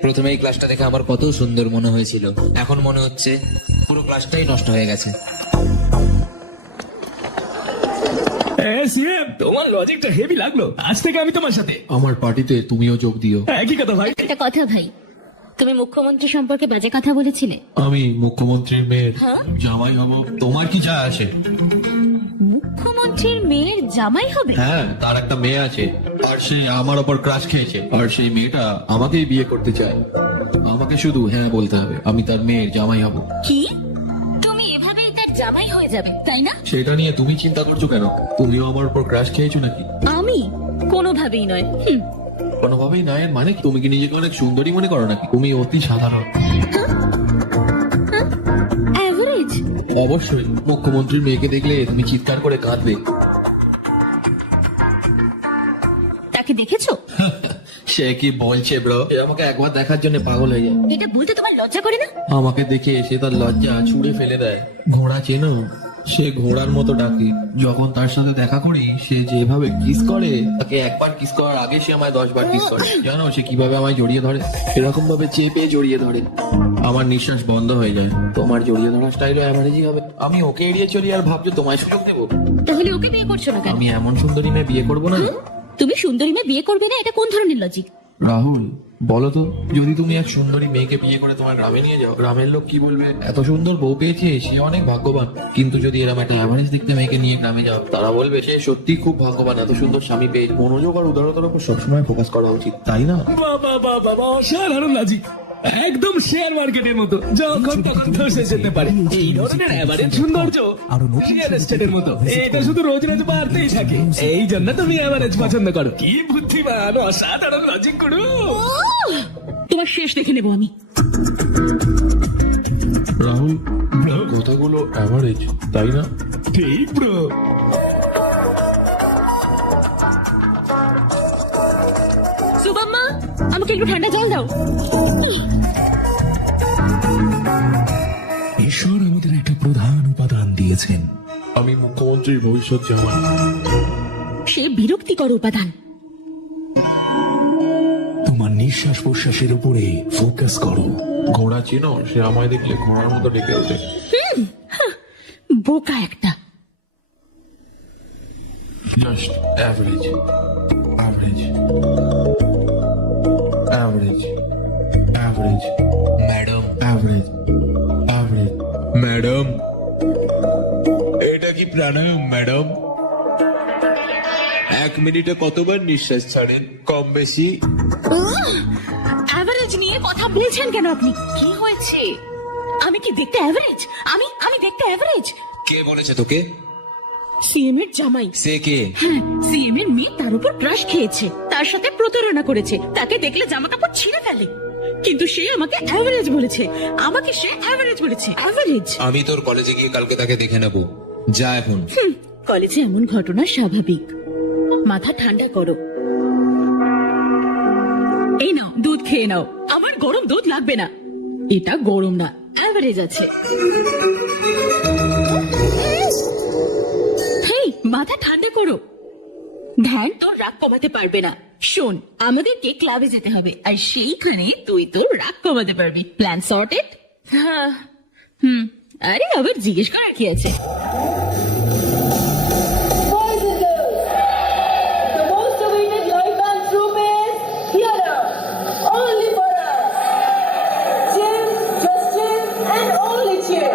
প্রথমে এই ক্লাসটা দেখে আমার কত সুন্দর মনে হয়েছিল, এখন মনে হচ্ছে পুরো ক্লাসটাই নষ্ট হয়ে গেছে। তোমার লজিকটা হেভি লাগলো। আজ থেকে আমি তোমার সাথে। আমার পার্টিতে তুমিও যোগ দিও। একই কথা ভাই। একটা কথা ভাই, তুমি মুখ্যমন্ত্রী সম্পর্কে বাজে কথা বলেছিলে। আমি মুখ্যমন্ত্রীর মেয়ের হ্যাঁ? জামাই হব, তোমার কি যা আসে? মুখ্যমন্ত্রীর মেয়ের জামাই হবে? হ্যাঁ, তার একটা মেয়ে আছে আর সে আমার ওপর ক্রাশ খেয়েছে, আর সেই মেয়েটা আমাকেই বিয়ে করতে চায়। আমাকে শুধু হ্যাঁ বলতে হবে, আমি তার মেয়ের জামাই হব। কি? তুমি এভাবেই তার জামাই হয়ে যাবে, তাই না? সেটা নিয়ে তুমি চিন্তা করছো কেন? তুমিও আমার উপর ক্রাশ খেয়েছো নাকি? আমি কোনোভাবেই নয়। কোনোভাবেই না এর মানে কি? তুমি কি নিজেকে অনেক সুন্দরী মনে করো নাকি? তুমি অতি সাধারণ। অ্যাভারেজ? অবশ্যই। মুখ্যমন্ত্রীর মেয়েকে দেখলে তুমি চিৎকার করে কাঁদবে। তাকে দেখেছো? সে কি বলছে ব্রো? সে আমাকে একবার দেখার জন্য পাগল হয়ে যায়। এটা বলতে তোমার লজ্জা করে না? আমাকে দেখে সে তার লজ্জা ছুঁড়ে ফেলে দেয়। ঘোড়া চেনো? সে ঘোড়ার মতো ডাকে। যখন তার সাথে দেখা করি সে যেভাবে কিস করে, তাকে একবার কিস করার আগে সে আমায় 10 বার কিস করে। জানো সে কিভাবে আমায় জড়িয়ে ধরে? এরকম ভাবে চেপে জড়িয়ে ধরে আমার নিঃশ্বাস বন্ধ হয়ে যায়। তোমার জড়িয়ে ধরা স্টাইলও অ্যাভারেজই হবে। আমি ওকে এড়িয়ে চলি আর ভাবছো তোমায় সুযোগ দেবো? তাহলে ওকে বিয়ে করছো না কেন? আমি এমন সুন্দরী মেয়ে বিয়ে করবো না। তুমি সুন্দরী মেয়ে বিয়ে করবে না, এটা কোন ধরনের লজিক? রাহুল বলো তো, যদি তুমি এক সুন্দরী মেয়েকে বিয়ে করে তোমার গ্রামে নিয়ে যাও, গ্রামের লোক কি বলবে? এত সুন্দর বউ পেয়েছে, সে অনেক ভাগ্যবান। কিন্তু যদি এরকম একটা অ্যাভারেজ দেখতে মেয়েকে নিয়ে গ্রামে যাও, তারা বলবে সে সত্যি খুব ভাগ্যবান, এত সুন্দর স্বামী পেয়ে। মনোযোগ আর উদারতার উপর সবসময় ফোকাস করা উচিত, তাই না? বাবা বাবা বাবা, অসাধারণ লজিক। একদম শেয়ার মার্কেটের মতো, যখন তখন ধসে যেতে পারে। এই ধরনের এভারেজ সৌন্দর্য আরো নতুন রিয়েল এস্টেটের মতো, এটা শুধু রোজ রোজ বাড়তেই থাকে। এই জন্য তুমি এভারেজ পছন্দ করো। কি বুদ্ধিমান, অসাধারণ লজিক করো। তোমার শেষ দেখে নেবো আমি। রাহুল কথাগুলো অ্যাভারেজ, তাই না? ঠিক ব্রো। সুবাম্মা, আমাকে একটু ঠান্ডা জল দাও। ঈশ্বর আমাদের একটা প্রধান উপাদান দিয়েছেন। আমি মুখ্যমন্ত্রীর ভবিষ্যৎ জামাই। সে বিরক্তিকর উপাদান। তোমার নিঃশ্বাস প্রশ্বাসের উপরে ফোকাস করো। ঘোড়া চেনো? সে আমায় দেখলে ঘোড়ার মতো ডেকে ওঠে। বোকা একটা। Just average, average, average, average, madam, average, average. Madam, এটা কি প্রাণায়াম ম্যাডাম? 1 মিনিটে কতবার নিঃশ্বাস ছাড়েন? কম বেশি? অ্যাভারেজ নিয়ে কথা বলছেন কেন আপনি? কি হয়েছে? আমি কি দেখতে অ্যাভারেজ? আমি দেখতে অ্যাভারেজ? কে বলেছে তোকে? সিএম এর জামাই। সে কে? হ্যাঁ, সিএম এর মেয়ে তার উপর ক্রাশ খেয়েছে, তার সাথে প্রতারণা করেছে, তাকে দেখলে জামা কাপড় ছিঁড়ে ফেলে। কিন্তু সে আমাকে অ্যাভারেজ বলেছে। আমাকে সে অ্যাভারেজ বলেছে। অ্যাভারেজ? আমি তোর কলেজে গিয়ে কালকে তাকে দেখে নেবো। যা এখন। কলেজে এমন ঘটনা স্বাভাবিক। মাথা ঠান্ডা করো। এই নাও, দুধ খেয়ে নাও। আমার গরম দুধ লাগবে না। এটা গরম না, অ্যাভারেজ আছে। হেই, মাথা ঠান্ডা করো। ধ্যান তোর রাগ কমাতে পারবে না। শোন, আমাদেরকে ক্লাবে যেতে হবে, আর সেইখানে তুই তোর রাগ কমাতে পারবি। Plan sorted? হ্যাঁ। আরে আবার জিজ্ঞেস করার কি আছে? Boys and girls, the most awaited live band troupe is here now, only for us. Jim, Justin, and only Jim.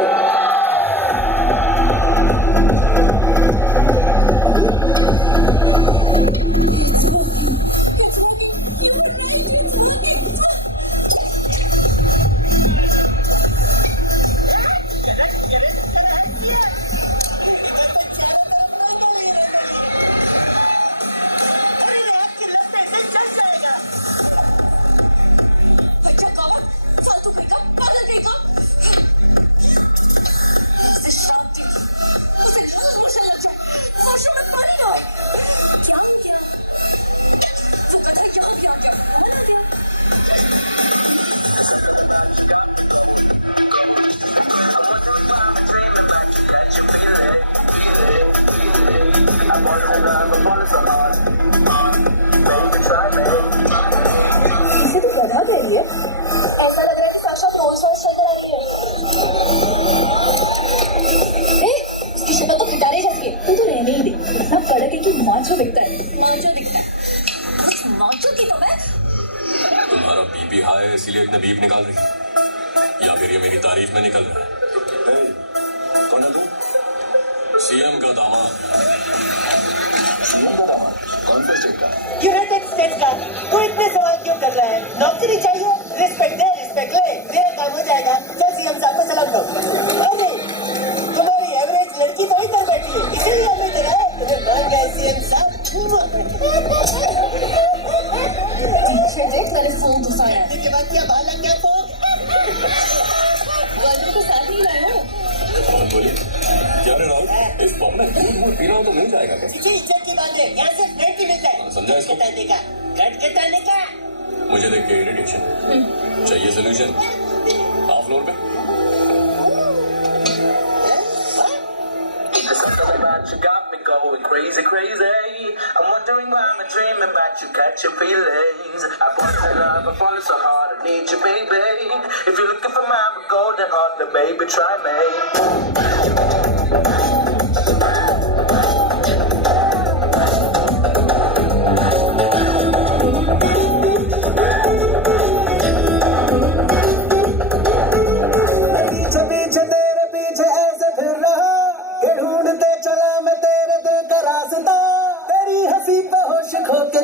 मौजूद दिखता है। मौजूद की तो मैं तुम्हारा बीपी हाई है इसीलिए इतने बीप निकाल रही है, या फिर ये मेरी तारीफ में निकल रहा है? कौन है तू? सीएम का दामाद। सीएम का दामाद? कौन से स्टेट का? यूनाइटेड स्टेट का। तू इतने सवाल क्यों कर रहा है? नौकरी चाहिए, रिस्पेक्ट दे, रिस्पेक्ट ले, तेरा काम हो जाएगा। चल सीएम साहब को सलाम दो। अरे तुम्हारी एवरेज लड़की तो इधर बैठी है, इसीलिए हमें दे रहा है। तुम्हें मान गया सीएम साहब। मैंने फोन घुसाया के बाद क्या भाला क्या फोन? वालों को साथ ही लाए हो। कौन बोली? क्या रे राहुल, इस पब में दूध वूध पीना हो तो मिल जाएगा क्या? किसी इज्जत की बात है, यहाँ से ब्रेड भी मिलता है। समझा इसको? कटाने का, कट कटाने का। मुझे देख के इरिटेशन चाहिए, सोल्यूशन। हाफ फ्लोर पे Something about you got me going crazy, crazy. I'm wondering why I'm dreaming about you, catching feelings. I want your love, I fall so hard, I need you, baby. If you're looking for my golden heart, then baby, try me.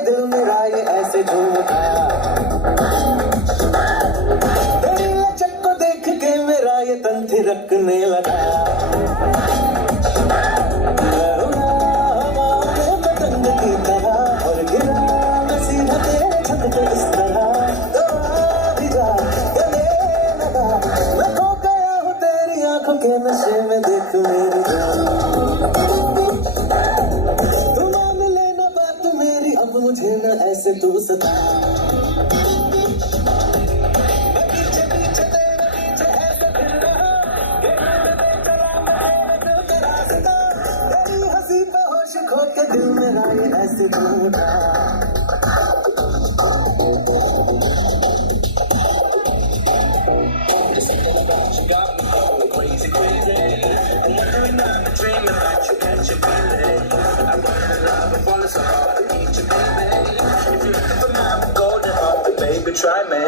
दिल मेरा ये ऐसे झूठा, तेरी लचक को देख के मेरा ये तन थिरकने लगा। पतंग की तरह और गिरा मैं सीधा तेरे छत पे इस तरह। तो आ भी जा गले लगा, मैं खो गया हूँ तेरी आंखों के नशे में, देख मेरी जान। मुझे न ऐसे तू सता, तेरी हंसी पे होश खो के दिल मेरा ये ऐसे झूठा। Crazy, crazy. I'm wondering why I'm dreaming about you, catching feelings. I want your love, I fall so hard, I need you, baby. If you're looking for my golden heart, then baby, try me.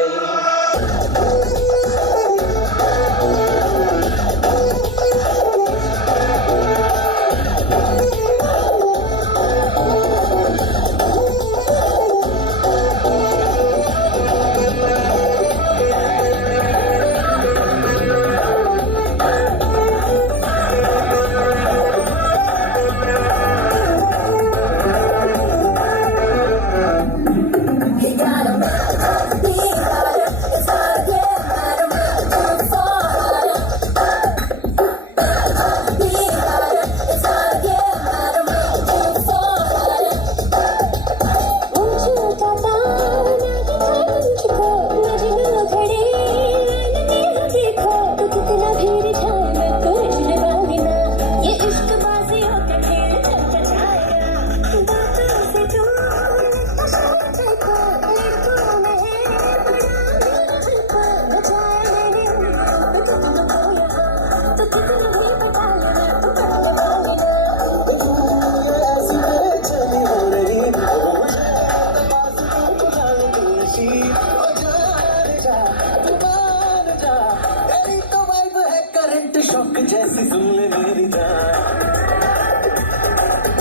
जैसी सुन ले मेरी जान।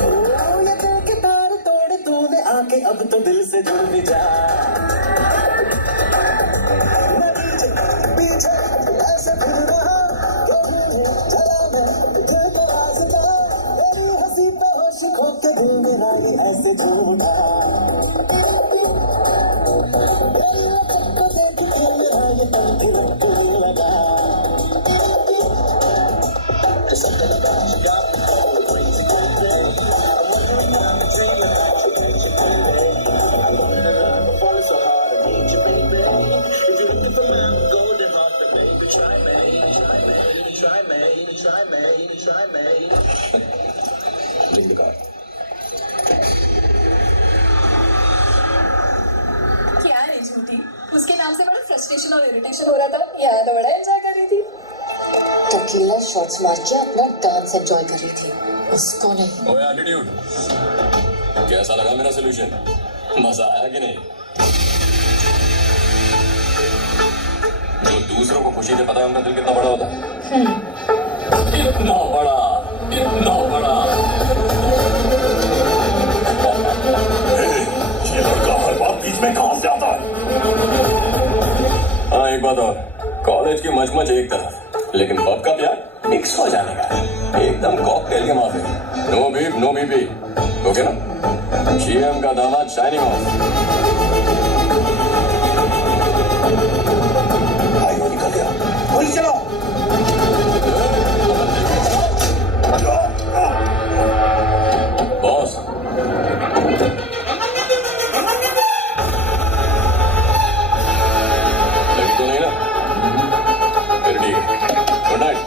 ओ ये दिल के तार तोड़ तूने आके, अब तो दिल से जुड़ भी जा। पीछे ऐसे फिर रहा, चला मैं दिल का रास्ता, तेरी हंसी पे होश खो के दिल मेरा ये ऐसे झूठा। देख के मेरा ये तन थिरकने लगा। Something about you got me going crazy, crazy. I'm wondering why I'm dreaming about you, catching feelings. I want your love, I fall so hard, I need you, baby. If you're looking for my golden heart, then baby, try me, try me, try me, try me, try me. Take the car. क्या रे झूठी, उसके नाम से बड़ा frustration और irritation हो रहा था, यहाँ तो बड़ा एंजॉय कर रही थी। टकीला शॉट्स मार के अपना डांस एंजॉय कर रही थी, उसको नहीं। ओए एटीट्यूड, कैसा लगा मेरा सोल्यूशन? मजा आया कि नहीं? जो दूसरों को खुशी दे, पता है उनका दिल कितना बड़ा होता है? इतना बड़ा, इतना बड़ा। ये लड़का हर बात बीच में कहां से आता है? हाँ, एक बात और, कॉलेज की मचमच एक तरफ, लेकिन पब का प्यार मिक्स हो जाने का, एकदम कॉकटेल के माफे। No beep, no BP, okay ना? सीएम का दामाद शाइनिंग ऑफ। हाईवे निकल गया, गोली चलाओ। बॉस, लगी तो नहीं ना? फिर ठीक है, गुड नाइट।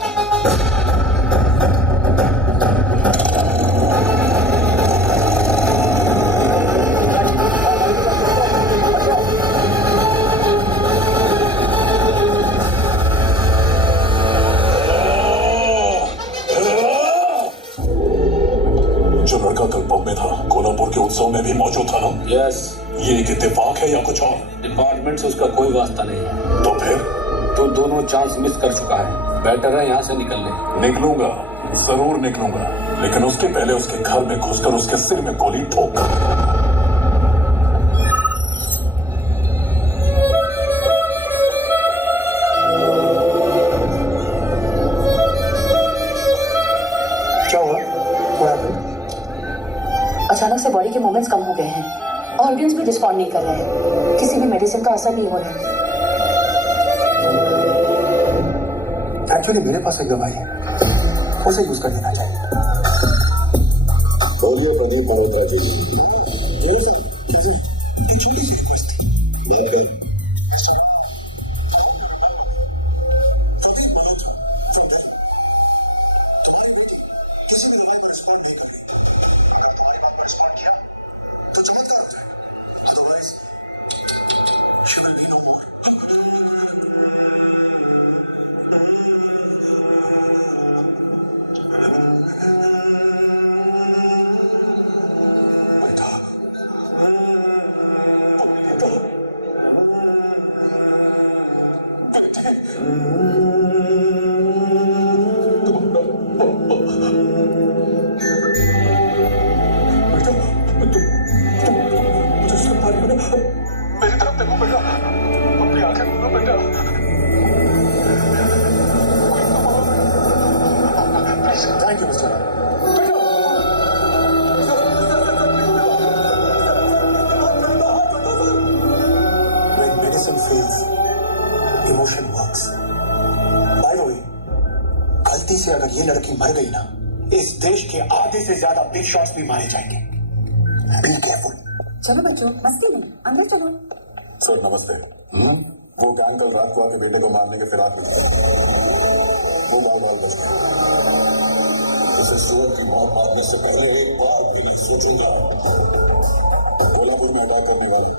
जो लड़का कल पब में था, कोल्हापुर के उत्सव में भी मौजूद था ना? यस, ये एक इत्तेफाक है या कुछ और? डिपार्टमेंट से उसका कोई वास्ता नहीं है। तो फिर तो दोनों चांस मिस कर चुका है, बेटर है यहाँ से निकल ले। निकलूंगा, जरूर निकलूंगा, लेकिन उसके पहले उसके घर में घुसकर उसके सिर में गोली ठोक। क्या हुआ? अचानक से बॉडी के मूवमेंट्स कम हो गए हैं, ऑर्गन्स भी रिस्पॉन्ड नहीं कर रहे हैं, किसी भी मेडिसिन का असर नहीं हो रहा है। एक्चुअली मेरे पास एक दवाई है, उसे यूज कर देना चाहिए। बोलिए बनी पड़ेगा जी। तो चमत्कार होता है, otherwise she will be no more. मेरी तरफ देखो बेटा, अपनी आंखें खोलो बेटा। Thank you mister. When medicine fails, emotion works. By the way, गलती से अगर ये लड़की मर गई ना, इस देश के आधे से ज्यादा बिग शॉट्स भी मारे जाएंगे। Be careful. चलो बच्चों, मस्ती नहीं, अंदर चलो। सर नमस्ते। वो गैंग कल रात को आके बेटे को मारने के फिराक में था। वो बाल बचता उसे सुअर की मौत मारने से पहले एक बार भी नहीं सोचूंगा। कोल्हापुर में अदा करने वाले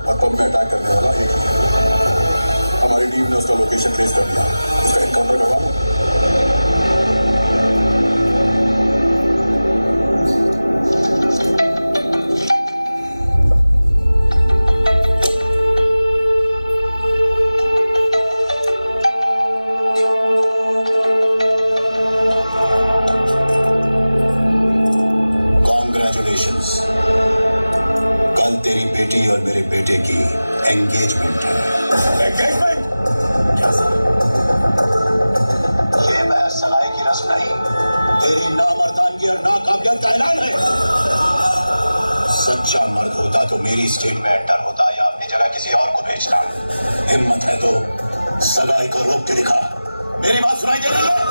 तेरी बेटी और मेरे बेटे की सच्चा मर्द होता तो मेरी स्ट्रीट में अड्डा होता या अपनी जगह किसी और को भेजता। हिम्मत है तो सगाई का रोक के दिखा। मेरी बात सुनाई दे रहा है?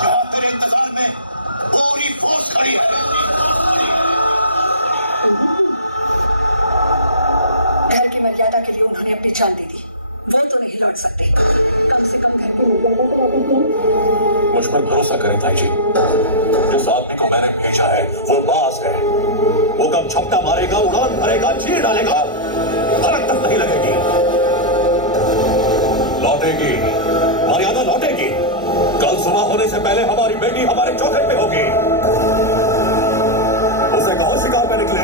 जवाब तेरे इंतजार में पूरी फोर्स खड़ी है। घर की मर्यादा के लिए उन्होंने अपनी जान दे दी, वो तो नहीं लौट सकते। कम से कम घर के मुझ पर भरोसा करें ताई जी। जिस आदमी को मैंने भेजा है वो बास है। वो कब छपटा मारेगा, उड़ान भरेगा, चीर डालेगा, फर्क तक नहीं लगेगी। लौटेगी, मर्यादा लौटेगी। कल सुबह होने से पहले हमारी बेटी हमारे चौखट पे होगी। उसे कहो शिकार में निकले।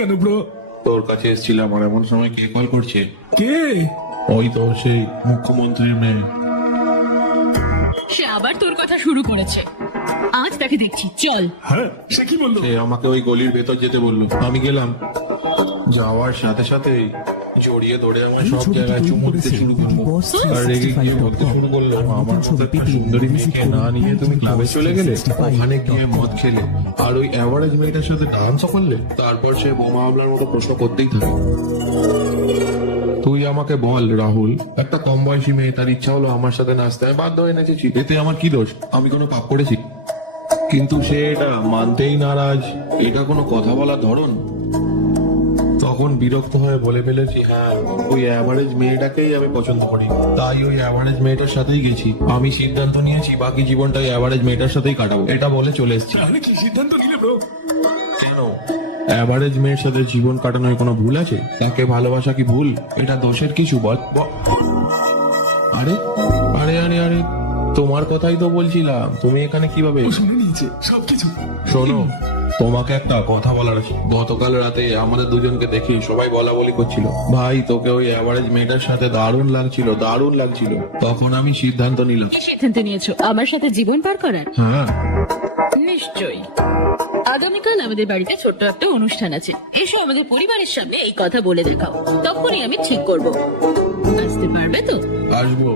কেন ব্রো? তোর কাছে এসেছিলাম আর এমন সময় কে কল করছে? কে? ওই তো সেই মুখ্যমন্ত্রীর মেয়ে। সে আবার তোর কথা শুরু করেছে। আজ তাকে দেখছি, চল। হ্যাঁ, সে কি বললো? সে আমাকে ওই গলির ভেতর যেতে বললো, আমি গেলাম। যাওয়ার সাথে সাথেই জড়িয়ে ধরে আমার সব জায়গায় চুমু দিতে শুরু করলো আর রেগে গিয়ে বলতে শুরু করলো, আমার মতো একটা সুন্দরী মেয়েকে না নিয়ে তুমি ক্লাবে চলে গেলে, ওখানে গিয়ে মদ খেলে আর ওই অ্যাভারেজ মেয়েটার সাথে ডান্সও করলে। তারপর সে বোমা হামলার মতো প্রশ্ন করতেই থাকে। তুই আমাকে বল রাহুল, একটা কম বয়সী মেয়ে তার ইচ্ছা হলো আমার সাথে নাচতে, আমি বাধ্য হয়ে নেচেছি, এতে আমার কি দোষ? আমি কোনো পাপ করেছি? কিন্তু সে এটা মানতেই নারাজ। এটা কোনো কথা বলার ধরন? তখন বিরক্ত হয়ে বলে ফেলেছি, হ্যাঁ ওই অ্যাভারেজ মেয়েটাকেই আমি পছন্দ করি, তাই ওই অ্যাভারেজ মেয়েটার সাথেই গেছি। আমি সিদ্ধান্ত নিয়েছি বাকি জীবনটাই অ্যাভারেজ মেয়েটার সাথেই কাটাবো, এটা বলে চলে এসেছি। তাহলে কি সিদ্ধান্ত নিলে ব্রো? কেন অ্যাভারেজ মেয়ের সাথে জীবন কাটানোর কোনো ভুল আছে? তাকে ভালোবাসা কি ভুল? এটা দোষের কিছু? বল। আরে আরে আরে আরে তোমার কথাই তো বলছিলাম, তুমি এখানে কিভাবে? ও শুনে নিয়েছে সবকিছু। শোনো, তোমাকে একটা কথা বলার আছে। গতকাল রাতে আমাদের দুজনকে দেখে সবাই বলা বলি করছিল, ভাই তোকে ওই অ্যাভারেজ মেয়েটার সাথে দারুণ লাগছিল, দারুণ লাগছিল। তখন আমি সিদ্ধান্ত নিলাম। কি সিদ্ধান্ত নিয়েছো? আমার সাথে জীবন পার করার? হ্যাঁ, নিশ্চয়ই। আগামীকাল আমাদের বাড়িতে ছোট্ট একটা অনুষ্ঠান আছে, এসো আমাদের পরিবারের সামনে এই কথা বলে দেখাও, তখনই আমি ঠিক করব। আসতে পারবে তো? আসবো,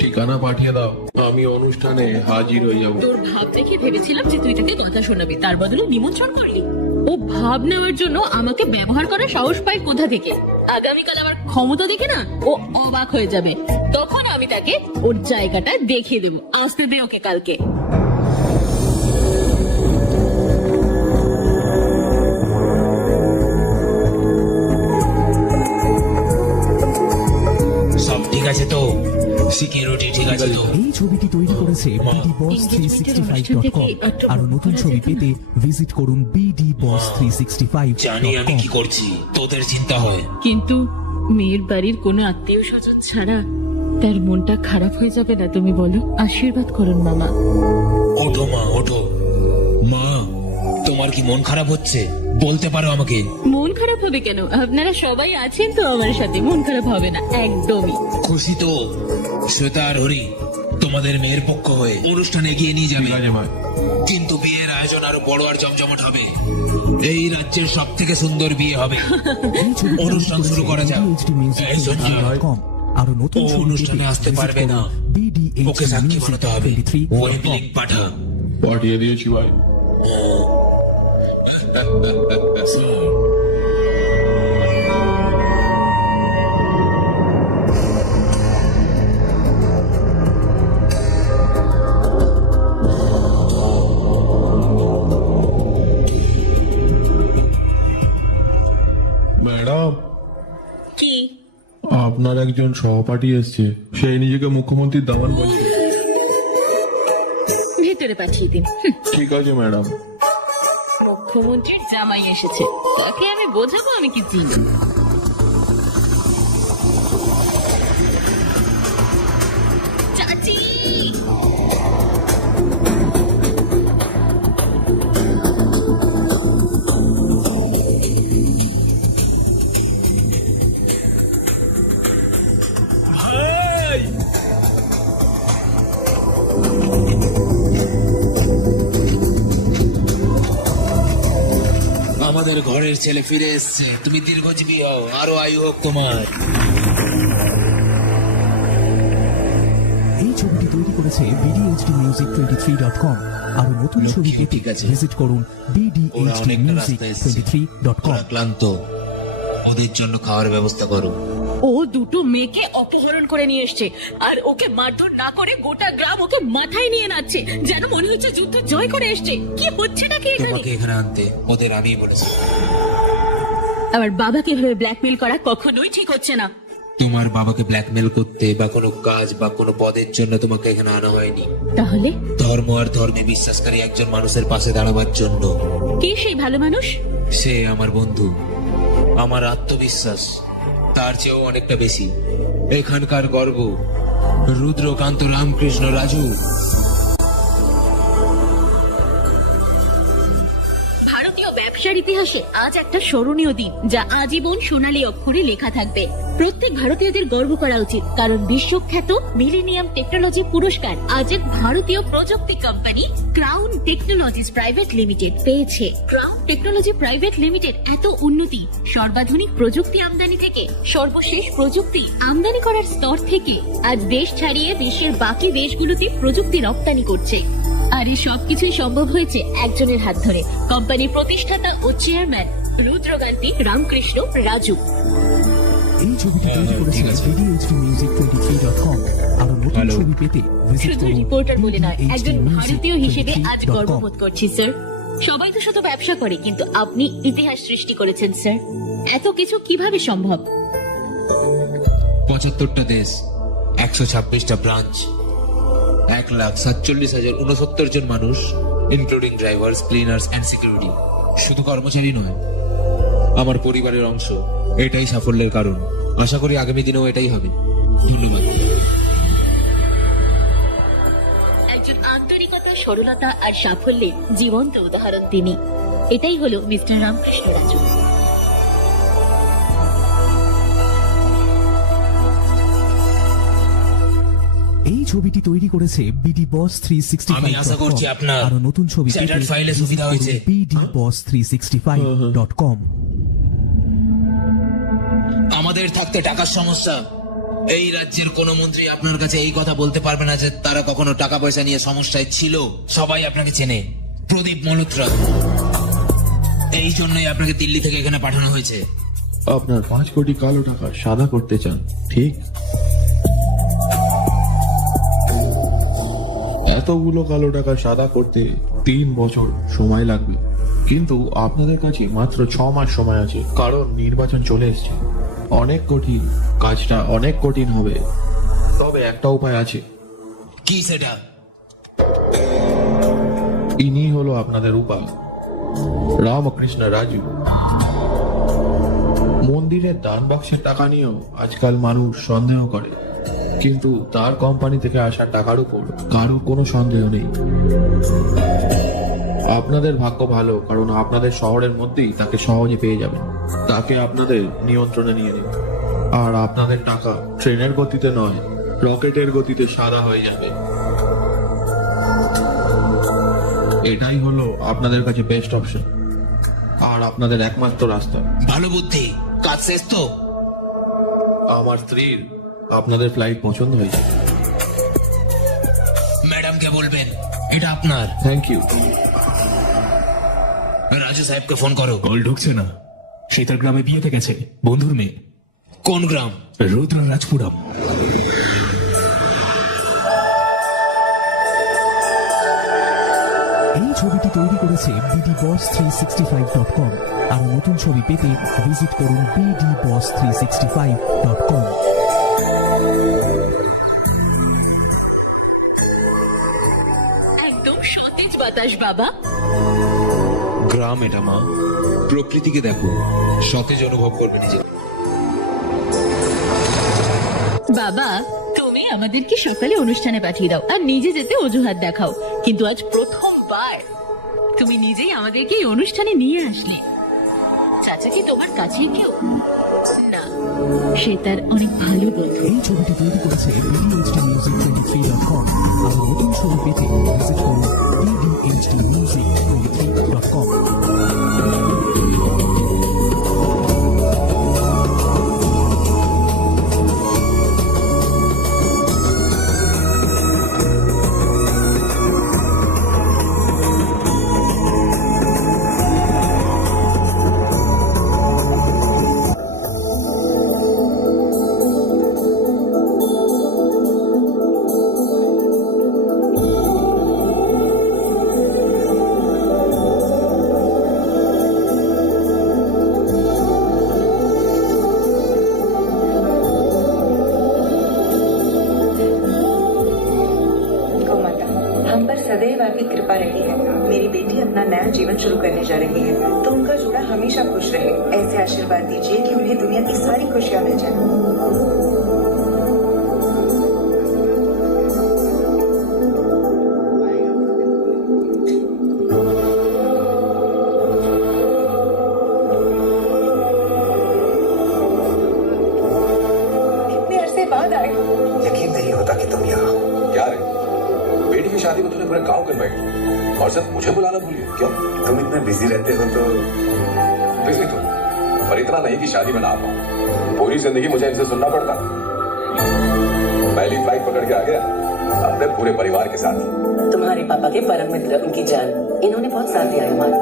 ঠিকানা পাঠিয়ে দাও, আমি অনুষ্ঠানে হাজির হয়ে যাব। তোর ভাব দেখে ভেবেছিলাম যে তুই তাকে কথা শোনাবি, তার বদলে নিমন্ত্রণ করলি। ও ভাব নেওয়ার জন্য আমাকে ব্যবহার করার সাহস পায় কোথা থেকে? আগামীকাল আমার ক্ষমতা দেখে না ও অবাক হয়ে যাবে, তখন আমি তাকে ওর জায়গাটা দেখিয়ে দেবো। আসতে দে ওকে কালকে। সব ঠিক আছে তো? সিকিউরিটি ঠিক আছে তো? এই ছবিটি তৈরি করেছে bdboss365.com। আরো নতুন ছবি পেতে ভিজিট করুন bdboss365.com। জানি আমি কি করছি, তোদের চিন্তা হয়। কিন্তু মেয়ের বাড়ির কোনো আত্মীয় স্বজন ছাড়া তার মনটা খারাপ হয়ে যাবে না? তুমি বলো, আশীর্বাদ করুন মামা। ওঠো মা, ওঠো। মা, তোমার কি মন খারাপ হচ্ছে? বলতে পারো আমাকে। মন খারাপ হবে কেন? আপনারা সবাই আছেন তো আমার সাথে, মন খারাপ হবে না একদমই। খুশি তো? শ্বেতা আর হরি তোমাদের মেয়ের পক্ষ হয়ে অনুষ্ঠানে এগিয়ে নিয়ে যাবে, কিন্তু বিয়ের আয়োজন আরো বড় আর জমজমাট হবে। এই রাজ্যের সব থেকে সুন্দর বিয়ে হবে। অনুষ্ঠান শুরু করা যাক। এই সঞ্জয়, আরো নতুন ও অনুষ্ঠানে আসতে পারবে না, ওকে সাক্ষী বানাতে হবে। ওয়েব লিংক পাঠা। পাঠিয়ে দিয়েছি ভাই। ম্যাডাম, কি? আপনার একজন সহপাঠী এসছে, সেই নিজেকে মুখ্যমন্ত্রীর দামান বলছে। ভেতরে পাঠিয়ে দিন। ঠিক আছে ম্যাডাম। মুখ্যমন্ত্রীর জামাই এসেছে, তাকে আমি বোঝাবো আমি কি চিনি। চাচি, আমাদের ঘরের ছেলে ফিরে এসছে, তুমি দীর্ঘজীবী হও, আরো আয়ু হোক তোমার। এই ছবিটি তৈরি করেছে bdhdmusic23.com। আরো নতুন ছবি পেতে ঠিক আছে। ভিজিট করুন ওরা অনেকটা রাস্তা এসছে, bdhdmusic23.com। ওরা ক্লান্ত, ওদের জন্য খাওয়ার ব্যবস্থা করো। ও দুটো মেয়েকে অপহরণ করে নিয়ে এসছে, আর ওকে মারধর না করে গোটা গ্রাম ওকে মাথায় নিয়ে নাচছে, যেন মনে হচ্ছে যুদ্ধ জয় করে এসছে। কি হচ্ছেটা কি এখানে? তোমাকে এখানে আনতে ওদের আমিই বলেছি। আমার বাবাকে এভাবে ব্ল্যাকমেল করা কখনোই ঠিক হচ্ছে না। তোমার বাবাকে ব্ল্যাকমেল করতে বা কোনো কাজ বা কোনো পদের জন্য তোমাকে এখানে আনা হয়নি। তাহলে ধর্ম আর ধর্মে বিশ্বাসকারী একজন মানুষের পাশে দাঁড়াবার জন্য। কে সেই ভালো মানুষ? সে আমার বন্ধু, আমার আত্মবিশ্বাস তার চেয়েও অনেকটা বেশি। এখানকার গর্ব রুদ্রকান্ত রামকৃষ্ণ রাজু। ভারতীয় ব্যবসা ব্যবসার ইতিহাসে আজ একটা স্মরণীয় দিন, যা আজীবন সোনালী অক্ষরে লেখা থাকবে। প্রত্যেক ভারতীয়দের গর্ব করা উচিত, কারণ বিশ্বখ্যাত মিলেনিয়াম টেকনোলজি পুরস্কার আজ এক ভারতীয় প্রযুক্তি company crown technologies private limited পেয়েছে। ক্রাউন টেকনোলজি প্রাইভেট লিমিটেড এত উন্নতি, সর্বাধুনিক প্রযুক্তি আমদানি থেকে সর্বশেষ প্রযুক্তি আমদানি করার স্তর থেকে আজ দেশ ছাড়িয়ে বিশ্বের বাকি দেশগুলোতে প্রযুক্তি রপ্তানি করছে। আর এই সবকিছুই সম্ভব হয়েছে একজনের হাত ধরে, কোম্পানির প্রতিষ্ঠাতা ও চেয়ারম্যান রুদ্রকান্তি রামকৃষ্ণ রাজু। এই ছবিটি তৈরি করেছে VDHDmusic23.com। আরো নতুন ছবি পেতে ভিজিট শুধু করুন রিপোর্টার বলে নয়, একজন ভারতীয় হিসেবে আজ VDHDmusic23.com। গর্ববোধ করছি স্যার। সবাই তো শুধু ব্যবসা করে, কিন্তু আপনি ইতিহাস সৃষ্টি করেছেন স্যার। এত কিছু কিভাবে সম্ভব? 75টা দেশ, 126টা ব্রাঞ্চ, 1,47,069 জন মানুষ, including drivers, cleaners and security. শুধু কর্মচারী নয়, আমার পরিবারের অংশ। এটাই সাফল্যের কারণ। আশা করি আগামী দিনেও এটাই হবে। ধন্যবাদ। একজন আন্তরিকতা, সরলতা আর সাফল্যের জীবন্ত উদাহরণ তিনি। এটাই হলো মিস্টার রামকৃষ্ণ রাজু। এই ছবিটি তৈরি করেছে বিডি বস 365.com। আমি আশা করছি আপনার আরো নতুন ছবি পেতে চ্যাটার্ড ফাইলে সুবিধা হয়েছে। bdboss365.com। আমাদের থাকতে টাকার সমস্যা। এই রাজ্যের কোন মন্ত্রী আপনার কাছে এই কথা বলতে পারবে না যে তারা কখনো টাকা পয়সা নিয়ে সমস্যায় ছিল। সবাই আপনাকে চেনে, প্রদীপ মলহোত্রা। এই জন্যই আপনাকে দিল্লি থেকে এখানে পাঠানো হয়েছে। আপনার 5 কোটি কালো টাকা সাদা করতে চান, ঠিক? এতগুলো কালো টাকা সাদা করতে 3 বছর সময় লাগবে, কিন্তু আপনাদের কাছে মাত্র 6 মাস সময় আছে, কারণ নির্বাচন চলে এসেছে। অনেক কঠিন, কাজটা অনেক কঠিন হবে, তবে একটা উপায় আছে। কি সেটা? ইনি হলো আপনাদের উপায়, রামকৃষ্ণ রাজু। মন্দিরের দান বাক্সের টাকা নিয়েও আজকাল মানুষ সন্দেহ করে, কিন্তু তার কোম্পানি থেকে আসা টাকার উপর কারো কোনো সন্দেহ নেই। আপনাদের ভাগ্য ভালো, কারণ আপনাদের শহরের মধ্যেই তাকে সহজে পেয়ে যাবেন। তাকে আপনাদের নিয়ন্ত্রণে নিয়ে নিন, আর আপনাদের টাকা ট্রেনের গতিতে নয়, রকেটের গতিতে সাদা হয়ে যাবে। এটাই হলো আপনাদের কাছে বেস্ট অপশন, আর আপনাদের একমাত্র রাস্তা। ভালো বুদ্ধি, কাজ শেষ তো? আমার স্ত্রীর আপনাদের ফ্লাইট পছন্দ হয়েছে। ম্যাডামকে বলবেন এটা আপনার। Thank you. রাজু সাহেবকে ফোন করো। কল ঢুকছে না। সে তার গ্রামে বিয়েতে গেছে, বন্ধুর মেয়ে। কোন গ্রাম? রুদ্র রাজপুরম। এই ছবিটি তৈরি করেছে bdboss365.com। আরো নতুন ছবি পেতে ভিজিট করুন bdboss365.com। একদম সতেজ বাতাস বাবা। গ্রাম এটা মা, প্রকৃতিকে দেখো, সতেজ অনুভব করবে নিজে। বাবা, তুমি আমাদেরকে সকালে অনুষ্ঠানে পাঠিয়ে দাও আর নিজে যেতে অজুহাত দেখাও, কিন্তু আজ প্রথমবার তুমি নিজেই আমাদেরকে এই অনুষ্ঠানে নিয়ে আসলে। চাচা কি তোমার কাছেই কেউ? না, সে তার অনেক ভালো বন্ধু। এই ছবিটি তৈরি করেছে VDHDmusic23.com। আরো নতুন ছবি পেতে ভিজিট করুন VDHDmusic23.com। गौ माता, हम पर सदैव आपकी कृपा रही है। मेरी बेटी अपना नया जीवन शुरू करने जा रही है, तो उनका जोड़ा हमेशा खुश रहे। ऐसे आशीर्वाद दीजिए कि उन्हें दुनिया की सारी खुशियां मिल जाए। ने पूरे गांव को इनवाइट किया और सिर्फ मुझे बुलाना भूलिए क्यों? तुम इतने बिजी रहते हो तो बिजी तो पर इतना नहीं कि शादी में ना आ पाऊं। पूरी जिंदगी मुझे इनसे सुनना पड़ता। पहली फ्लाइट पकड़ के आ गया अपने पूरे परिवार के साथ। तुम्हारे पापा के परम मित्र उनकी जान, इन्होंने बहुत साथ दिया है हमारा।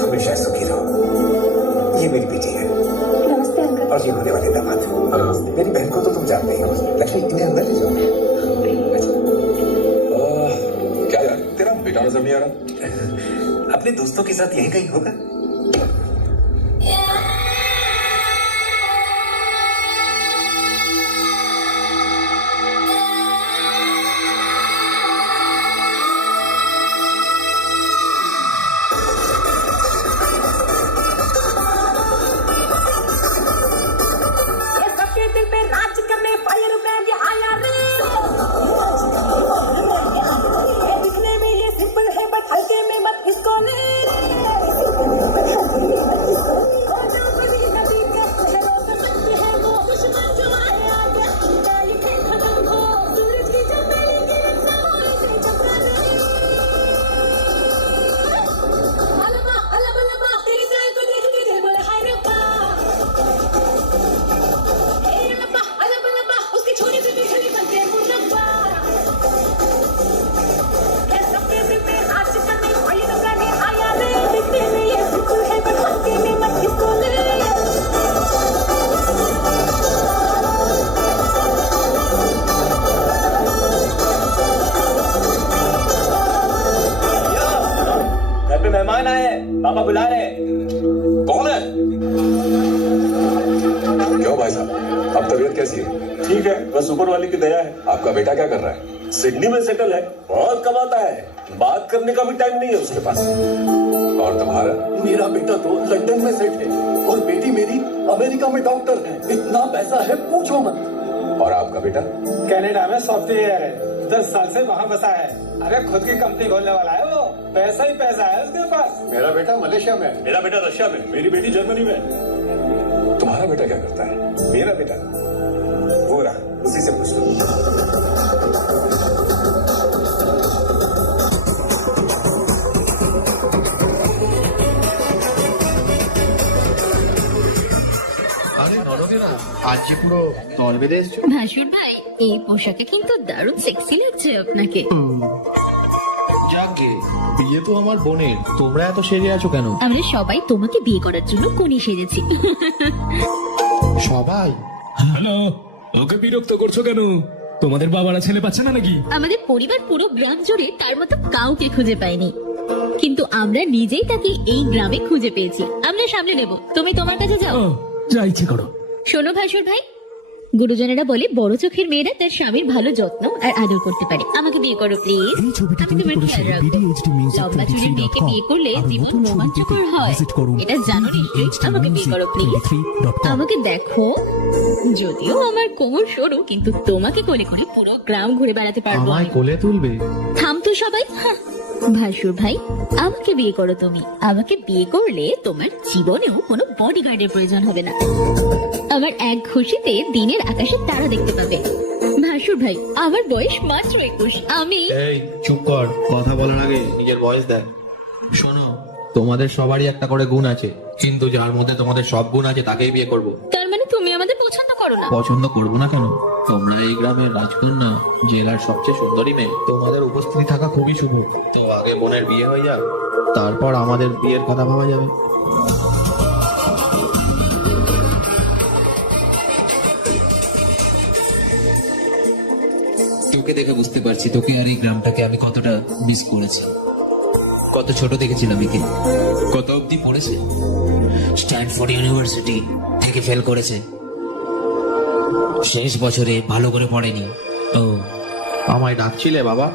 हमेशा सुखी रहो। ये मेरी बेटी है। नमस्ते अंकल। और ये होने वाले दामाद। मेरी बहन को तो तुम जानते ही हो। लक्ष्मी इन्हें अंदर ले जाओ। क्या यार तेरा बेटा नजर नहीं आ रहा? अपने दोस्तों के साथ यहीं कहीं होगा। सबके दिल पे राज करने फायर ब्रांड आया रे। ये दिखने में ये सिंपल है बट हल्के में मत इसको ले। हो जाओ कभी नदी के लहरों पे सकते हैं वो दुश्मन जो आए आगे। ये खेल खत्म हो सूरज की चपेली की रक्षा हो इसे चमका दे। अलमा अलमा तेरी स्टाइल को देख के दिल बोले हाय रे बा। उसकी छोरी से बिखरी बनते मुर्रब्बा। ये सबके दिल में राज करने फायर ब्रांड आया रे। दिखने में ये सिंपल है बट हल्के में मत इसको ले। घर पे मेहमान आए हैं, पापा बुला रहे हैं। कौन है? क्यों भाई साहब अब तबीयत कैसी है? ठीक है, बस ऊपर वाले की दया है। आपका बेटा क्या कर रहा है? सिडनी में सेटल है, बहुत कमाता है, बात करने का भी टाइम नहीं है उसके पास। और तुम्हारा? मेरा बेटा तो लंदन में सेट है और बेटी मेरी अमेरिका में डॉक्टर है। इतना पैसा है पूछो मत। और आपका बेटा? कनाडा में सॉफ्टवेयर है, 10 साल से वहाँ बसा है। अरे खुद की कंपनी खोलने वाला है वो, पैसा ही पैसा है उसके पास। मेरा बेटा मलेशिया में, मेरा बेटा रशिया में, मेरी बेटी जर्मनी में। तुम्हारा बेटा क्या करता है? मेरा बेटा वो रहा, उसी से पूछ लो। আজ যে পুরো দল বেঁধে এসছো। ভাসুর ভাই, এই পোশাকে কিন্তু দারুণ সেক্সি লাগছে আপনাকে। যাকে বিয়ে তো আমার বোনের, তোমরা এত সেজে আছো কেন? আমরা সবাই তোমাকে বিয়ে করার জন্য কোণে সেজেছি। সবাই? হ্যালো, ওকে বিরক্ত করছো কেন? তোমাদের বাবারা ছেলে পাচ্ছে না নাকি? আমাদের পরিবার পুরো গ্রাম জুড়ে তার মতো কাউকে খুঁজে পাইনি, কিন্তু আমরা নিজেই তাকে এই গ্রামে খুঁজে পেয়েছি। আমরা সামলে নেব, তুমি তোমার কাছে যাও। ও, যা ইচ্ছে করো। শোনো ভাসুর ভাই, গুরুজনেরা বলে বড় চোখের মেয়েরা তার স্বামীর ভালো যত্ন আর আদর করতে পারে। আমাকে বিয়ে করো প্লিজ। এই ছবিটি আমি তৈরি তোমার করেছে খেয়াল রাখবো। BDHD Music লম্বা চুলের মেয়েকে 23.com বিয়ে করলে আর জীবন নতুন ছবি রোমাঞ্চকর পেতে হয়। ভিজিট করুন এটা জানো নিশ্চয়ই। BDHD আমাকে বিয়ে করো প্লিজ। Music 23.com। আমাকে দেখো, যদিও আমার কোমর সরু, কিন্তু তোমাকে কোলে করে পুরো গ্রাম ঘুরে বেড়াতে পারবো। আমায় কোলে তুলবে? থাম তো সবাই। হ্যাঁ, ভাসুর ভাই, আমাকে বিয়ে করো তুমি। আমাকে বিয়ে করলে তোমার জীবনেও কোনো বডিগার্ডের প্রয়োজন হবে না। আমার এক খুশিতে দিনের আকাশে তারা দেখতে পাবে। ভাসুর ভাই, আমার বয়স মাত্র 21। আমি এই চুপ কর, কথা বলার আগে নিজের বয়স দেখ। শোনো, তোমাদের সবারই একটা করে গুণ আছে, কিন্তু যার মধ্যে তোমাদের সব গুণ আছে তাকেই বিয়ে করব। তার মানে তুমি আমাদের পছন্দ করো না? পছন্দ করবো না কেন? তোমরা এই গ্রামের রাজকন্যা, জেলার সবচেয়ে সুন্দরী মেয়ে, তোমাদের উপস্থিতি থাকা খুবই শুভ। তো আগে বোনের বিয়ে হয়ে যাক, তারপর আমাদের বিয়ের কথা ভাবা যাবে। তোকে দেখে বুঝতে পারছি তোকে আর এই গ্রামটাকে আমি কতটা মিস করেছি। কত ছোট দেখেছিলাম একে, কত অবধি পড়েছে, স্ট্যানফোর্ড ইউনিভার্সিটি থেকে ফেল করেছে, শেষ বছরে ভালো করে পড়েনি। ও, আমায় ডাকছিলে বাবা?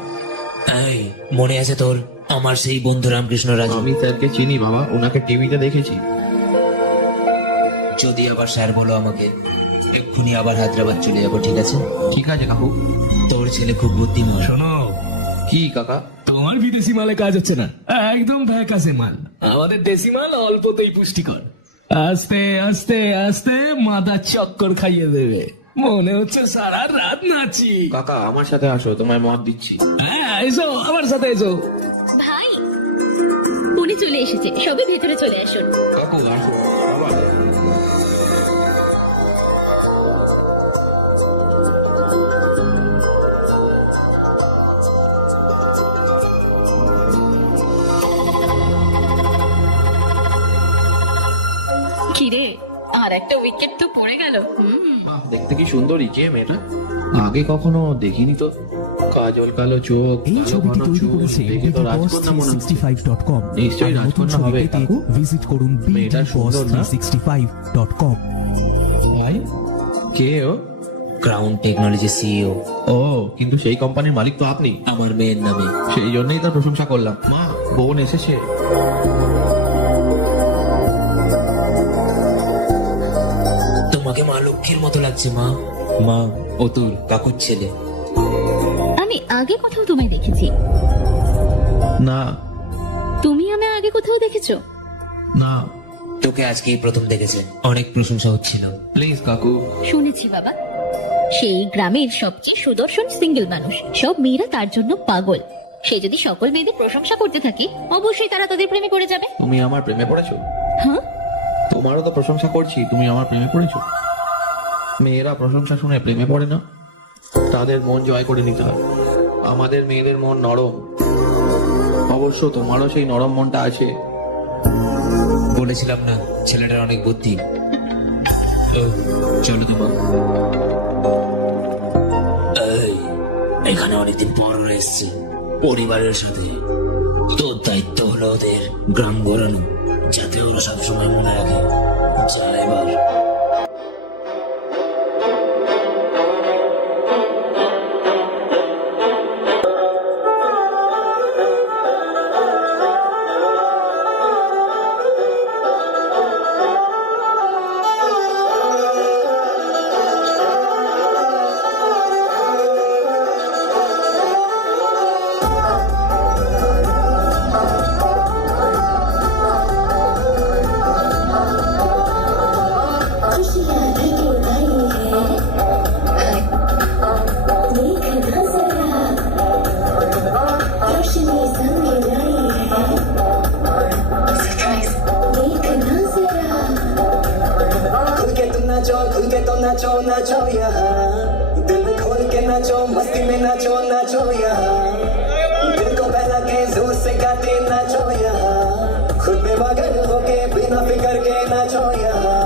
এই মনে আছে তোর আমার সেই বন্ধু রামকৃষ্ণ রাজু? আমি স্যারকে চিনি বাবা, ওনাকে টিভিতে দেখেছি। যদি আবার স্যার বলো আমাকে, এক্ষুনি আবার হায়দ্রাবাদ চলে যাবো, ঠিক আছে? ঠিক আছে কাকু। তোর ছেলে খুব বুদ্ধিমান। শোনো, কি কাকা? তোমার বিদেশি মালে কাজ হচ্ছে না, একদম ফ্যাকাসে মাল। আমাদের দেশি মাল অল্পতেই পুষ্টিকর, আস্তে আস্তে আস্তে মাথা চক্কর খাইয়ে দেবে। মনে হচ্ছে সারা রাত নাচি। কাকা আমার সাথে আসো, তোমায় মত দিচ্ছি। হ্যাঁ এসো, আমার সাথে এসো। ভাই উনি চলে এসেছে, সবে ভেতরে চলে আসুন। কাকু আসো আবার। কিরে, আর একটা উইকেট তো পড়ে গেল। দেখতে কি সুন্দরী কে মেয়েটা, আগে কখনো দেখিনি তো। কাজল কালো চোখ, এই কালো ছবিটি ঘন তৈরি চোখ, করেছে দেখে তো রাজকন্যা মনে হচ্ছে। নিশ্চয়ই রাজকন্যা হবে কাকু। ভিজিট করুন মেয়েটা সুন্দর না? bdboss365.com। ভাই কে ও? ক্রাউন টেকনোলজি সিইও ও, কিন্তু সেই কোম্পানির মালিক তো আপনি। আমার মেয়ের নামে। সেই জন্যই তার প্রশংসা করলাম। মা, বোন এসেছে। তোমাকে মা লক্ষ্মীর মতো লাগছে মা। মা, ও তোর কাকুর ছেলে। আমি আগে কোথাও তোমায় দেখেছি। না তুমি আমায় আগে কোথাও দেখেছো? না, তোকে আজকেই প্রথম দেখেছে, অনেক প্রশংসা হচ্ছিল। প্লিজ কাকু। শুনেছি বাবা, সেই গ্রামের সবচেয়ে সুদর্শন সিঙ্গেল মানুষ, সব মেয়েরা তার জন্য পাগল। সে যদি সকল মেয়েদের প্রশংসা করতে থাকে, অবশ্যই তারা তাদের প্রেমে পড়ে যাবে। তুমি আমার প্রেমে পড়েছো? হ্যাঁ, তোমারও তো প্রশংসা করছি, তুমি আমার প্রেমে পড়েছো। মেয়েরা প্রশংসা শুনে প্রেমে পড়ে না, তাদের মন জয় করে নিতে হয়। আমাদের মেয়েদের মন নরম, অবশ্য তোমারও সেই নরম মনটা আছে। বলেছিলাম না ছেলেটার অনেক বুদ্ধি। ও, চলো তোমার। এই, এখানে অনেকদিন পর এসেছি পরিবারের সাথে। তোর দায়িত্ব হলো ওদের গ্রাম ঘোরানো, যাতে ওরা সবসময় মনে রাখে। যা এবার। खुल के तुम नाचो, खुल के तो नाचो, नाचो यहाँ। दिल खोल के नाचो, मस्ती में नाचो, नाचो यहाँ। दिल को बहला के जोर से गाते नाचो यहाँ। खुद में मगन होके बिना फिकर के नाचो यहाँ।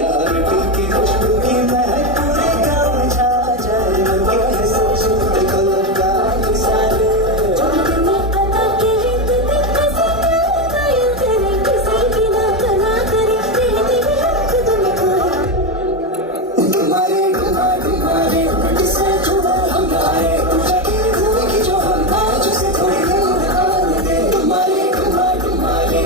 यार दिल की खुशबू की महक पूरे गाँव में छा जाए। ये सोच देखो लोग गाँव सारे। तुम्हारे घुमा घुमारे से जुड़ा हम आए, जाके घूमे की जो हम आज से थोड़ी दूर आने दे। तुम्हारे घुमा घुमारे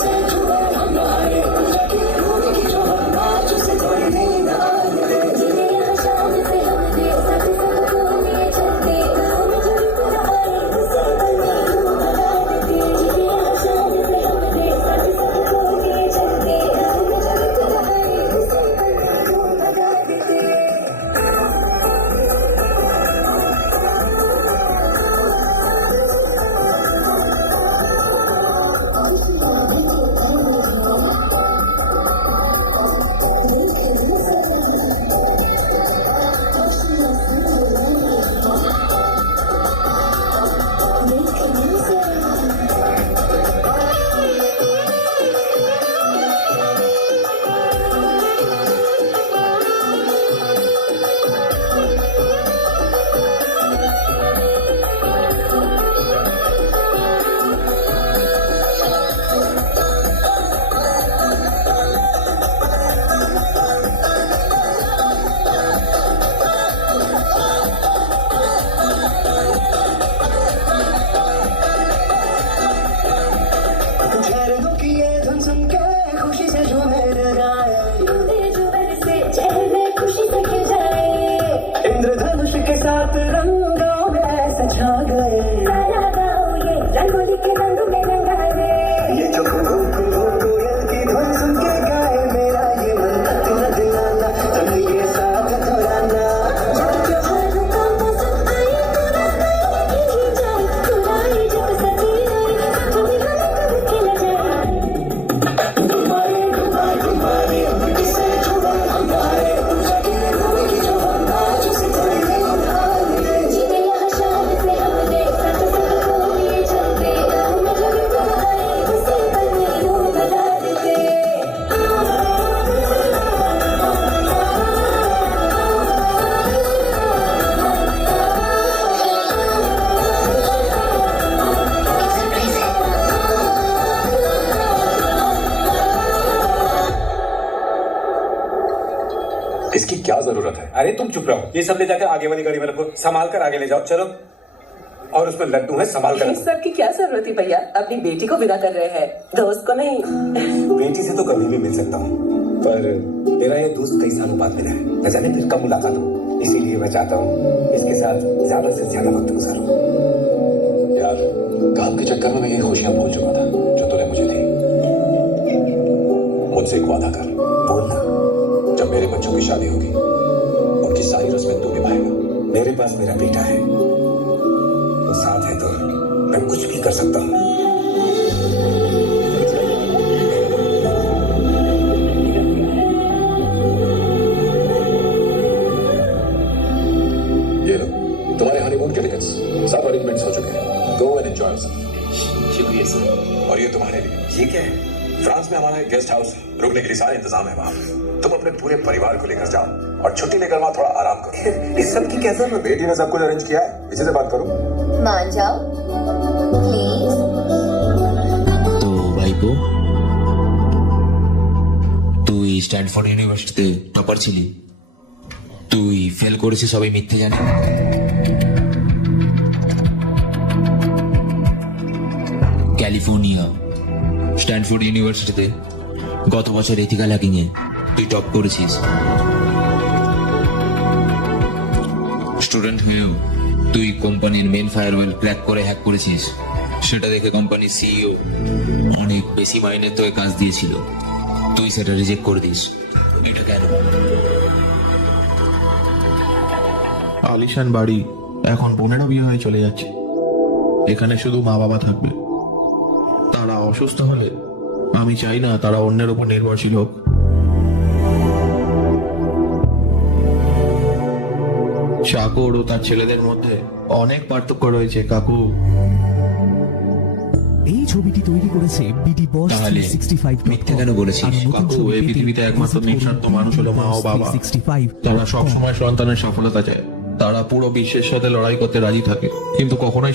से जुड़ा हम आए, जाके घूमे की जो हम आज से थोड़ी दूर आने दे। जिन्हें यहाँ शाम से हमने साथ साथ घूमे चलते, हमें जरूर तुझे आए उसे बने घुमाने दे। जिन्हें यहाँ शाम से हमने साथ साथ घूमे चलते, हमें जरूर तुझे आए उसे बने घुमाने दे। झरनों की ये धुन सुन के खुशी से झूमे जाए, चेहरे खुशी से खिल जाए। इंद्रधनुष के साथ रंगों में ऐसे छा गए, सारा गाँव ये रंगोली के रंग में रंगाए। ये जो कोयल की धुन सुन के गाए, मेरा ये मन तेरा दीवाना, चल ये साथ थोड़ा क्या जरूरत है? अरे तुम चुप रहो, ये सब ले जाकर आगे वाली गाड़ी में रखो, संभाल कर आगे ले जाओ, चलो। और उसमें लड्डू है, संभाल कर इस सब की क्या जरूरत है भैया? अपनी बेटी को विदा कर रहे हैं, दोस्त को नहीं। बेटी से तो कभी भी मिल सकता हूँ, पर मेरा ये दोस्त कई सालों बाद मिला है, न जाने फिर कब मुलाकात हो, इसीलिए मैं चाहता हूँ इसके साथ ज्यादा से ज्यादा वक्त गुजारूं। यार, काम के चक्कर में मैं ये खुशियां भूल चुका था जो तूने मुझे दी। मुझसे एक वादा कर, बोलना, जब मेरे बच्चों की शादी होगी उनकी सारी रस्में तू निभाएगा। मेरे पास मेरा बेटा है, वो साथ है तो मैं कुछ भी कर सकता हूँ। ये लो तुम्हारे हनीमून के टिकट्स, सब अरेंजमेंट्स हो चुके हैं। Go and enjoy yourself. शुक्रिया सर। और ये तुम्हारे लिए, ये क्या है? फ्रांस में हमारा एक गेस्ट हाउस है, रुकने के लिए सारे इंतजाम है वहाँ। तुम अपने पूरे परिवार को लेकर जाओ और छुट्टी लेकर वहाँ थोड़ा आराम करो। इस सब की क्या जरूरत? बेटी ने सब कुछ अरेंज किया है, इसी से बात करो। मान जाओ प्लीज। তো ভাইপো, তুই স্ট্যানফোর্ড ইউনিভার্সিটিতে টপার ছিলি, তুই ফেল করেছিস সবাই মিথ্যে জানে। ক্যালিফোর্নিয়া স্ট্যানফোর্ড ইউনিভার্সিটিতে গত বছর এথিক্যাল হ্যাকিং এ তুই টপ করেছিস। স্টুডেন্ট হয়েও তুই কোম্পানির মেন ফায়ারওয়েল ক্র্যাক করে হ্যাক করেছিস। সেটা দেখে কোম্পানির সিইও অনেক বেশি মাইনে তোকে কাজ দিয়েছিল, তুই সেটা রিজেক্ট করে দিস। এটা কেন? আলিশান বাড়ি, এখন 15 বিয়ে হয়ে চলে যাচ্ছে। এখানে শুধু মা বাবা থাকবে। তারা অসুস্থ হলে আমি চাই না তারা অন্যের উপর নির্ভরশীল হোক। চাকর ও তার ছেলেদের মধ্যে অনেক পার্থক্য রয়েছে কাকু। এই ছবিটি তৈরি করেছে বিডি বস তাহলে 365 মিথ্যে কেন বলেছিস? আর নতুন কাকু, ছবি এই পেতে পৃথিবীতে একমাত্র visit করুন নিঃস্বার্থ মানুষ হলো মা ও বাবা। 365 তারা সবসময় সন্তানের সফলতা চায়, তারা পুরো বিশ্বের সাথে লড়াই করতে রাজি থাকে, কিন্তু কখনোই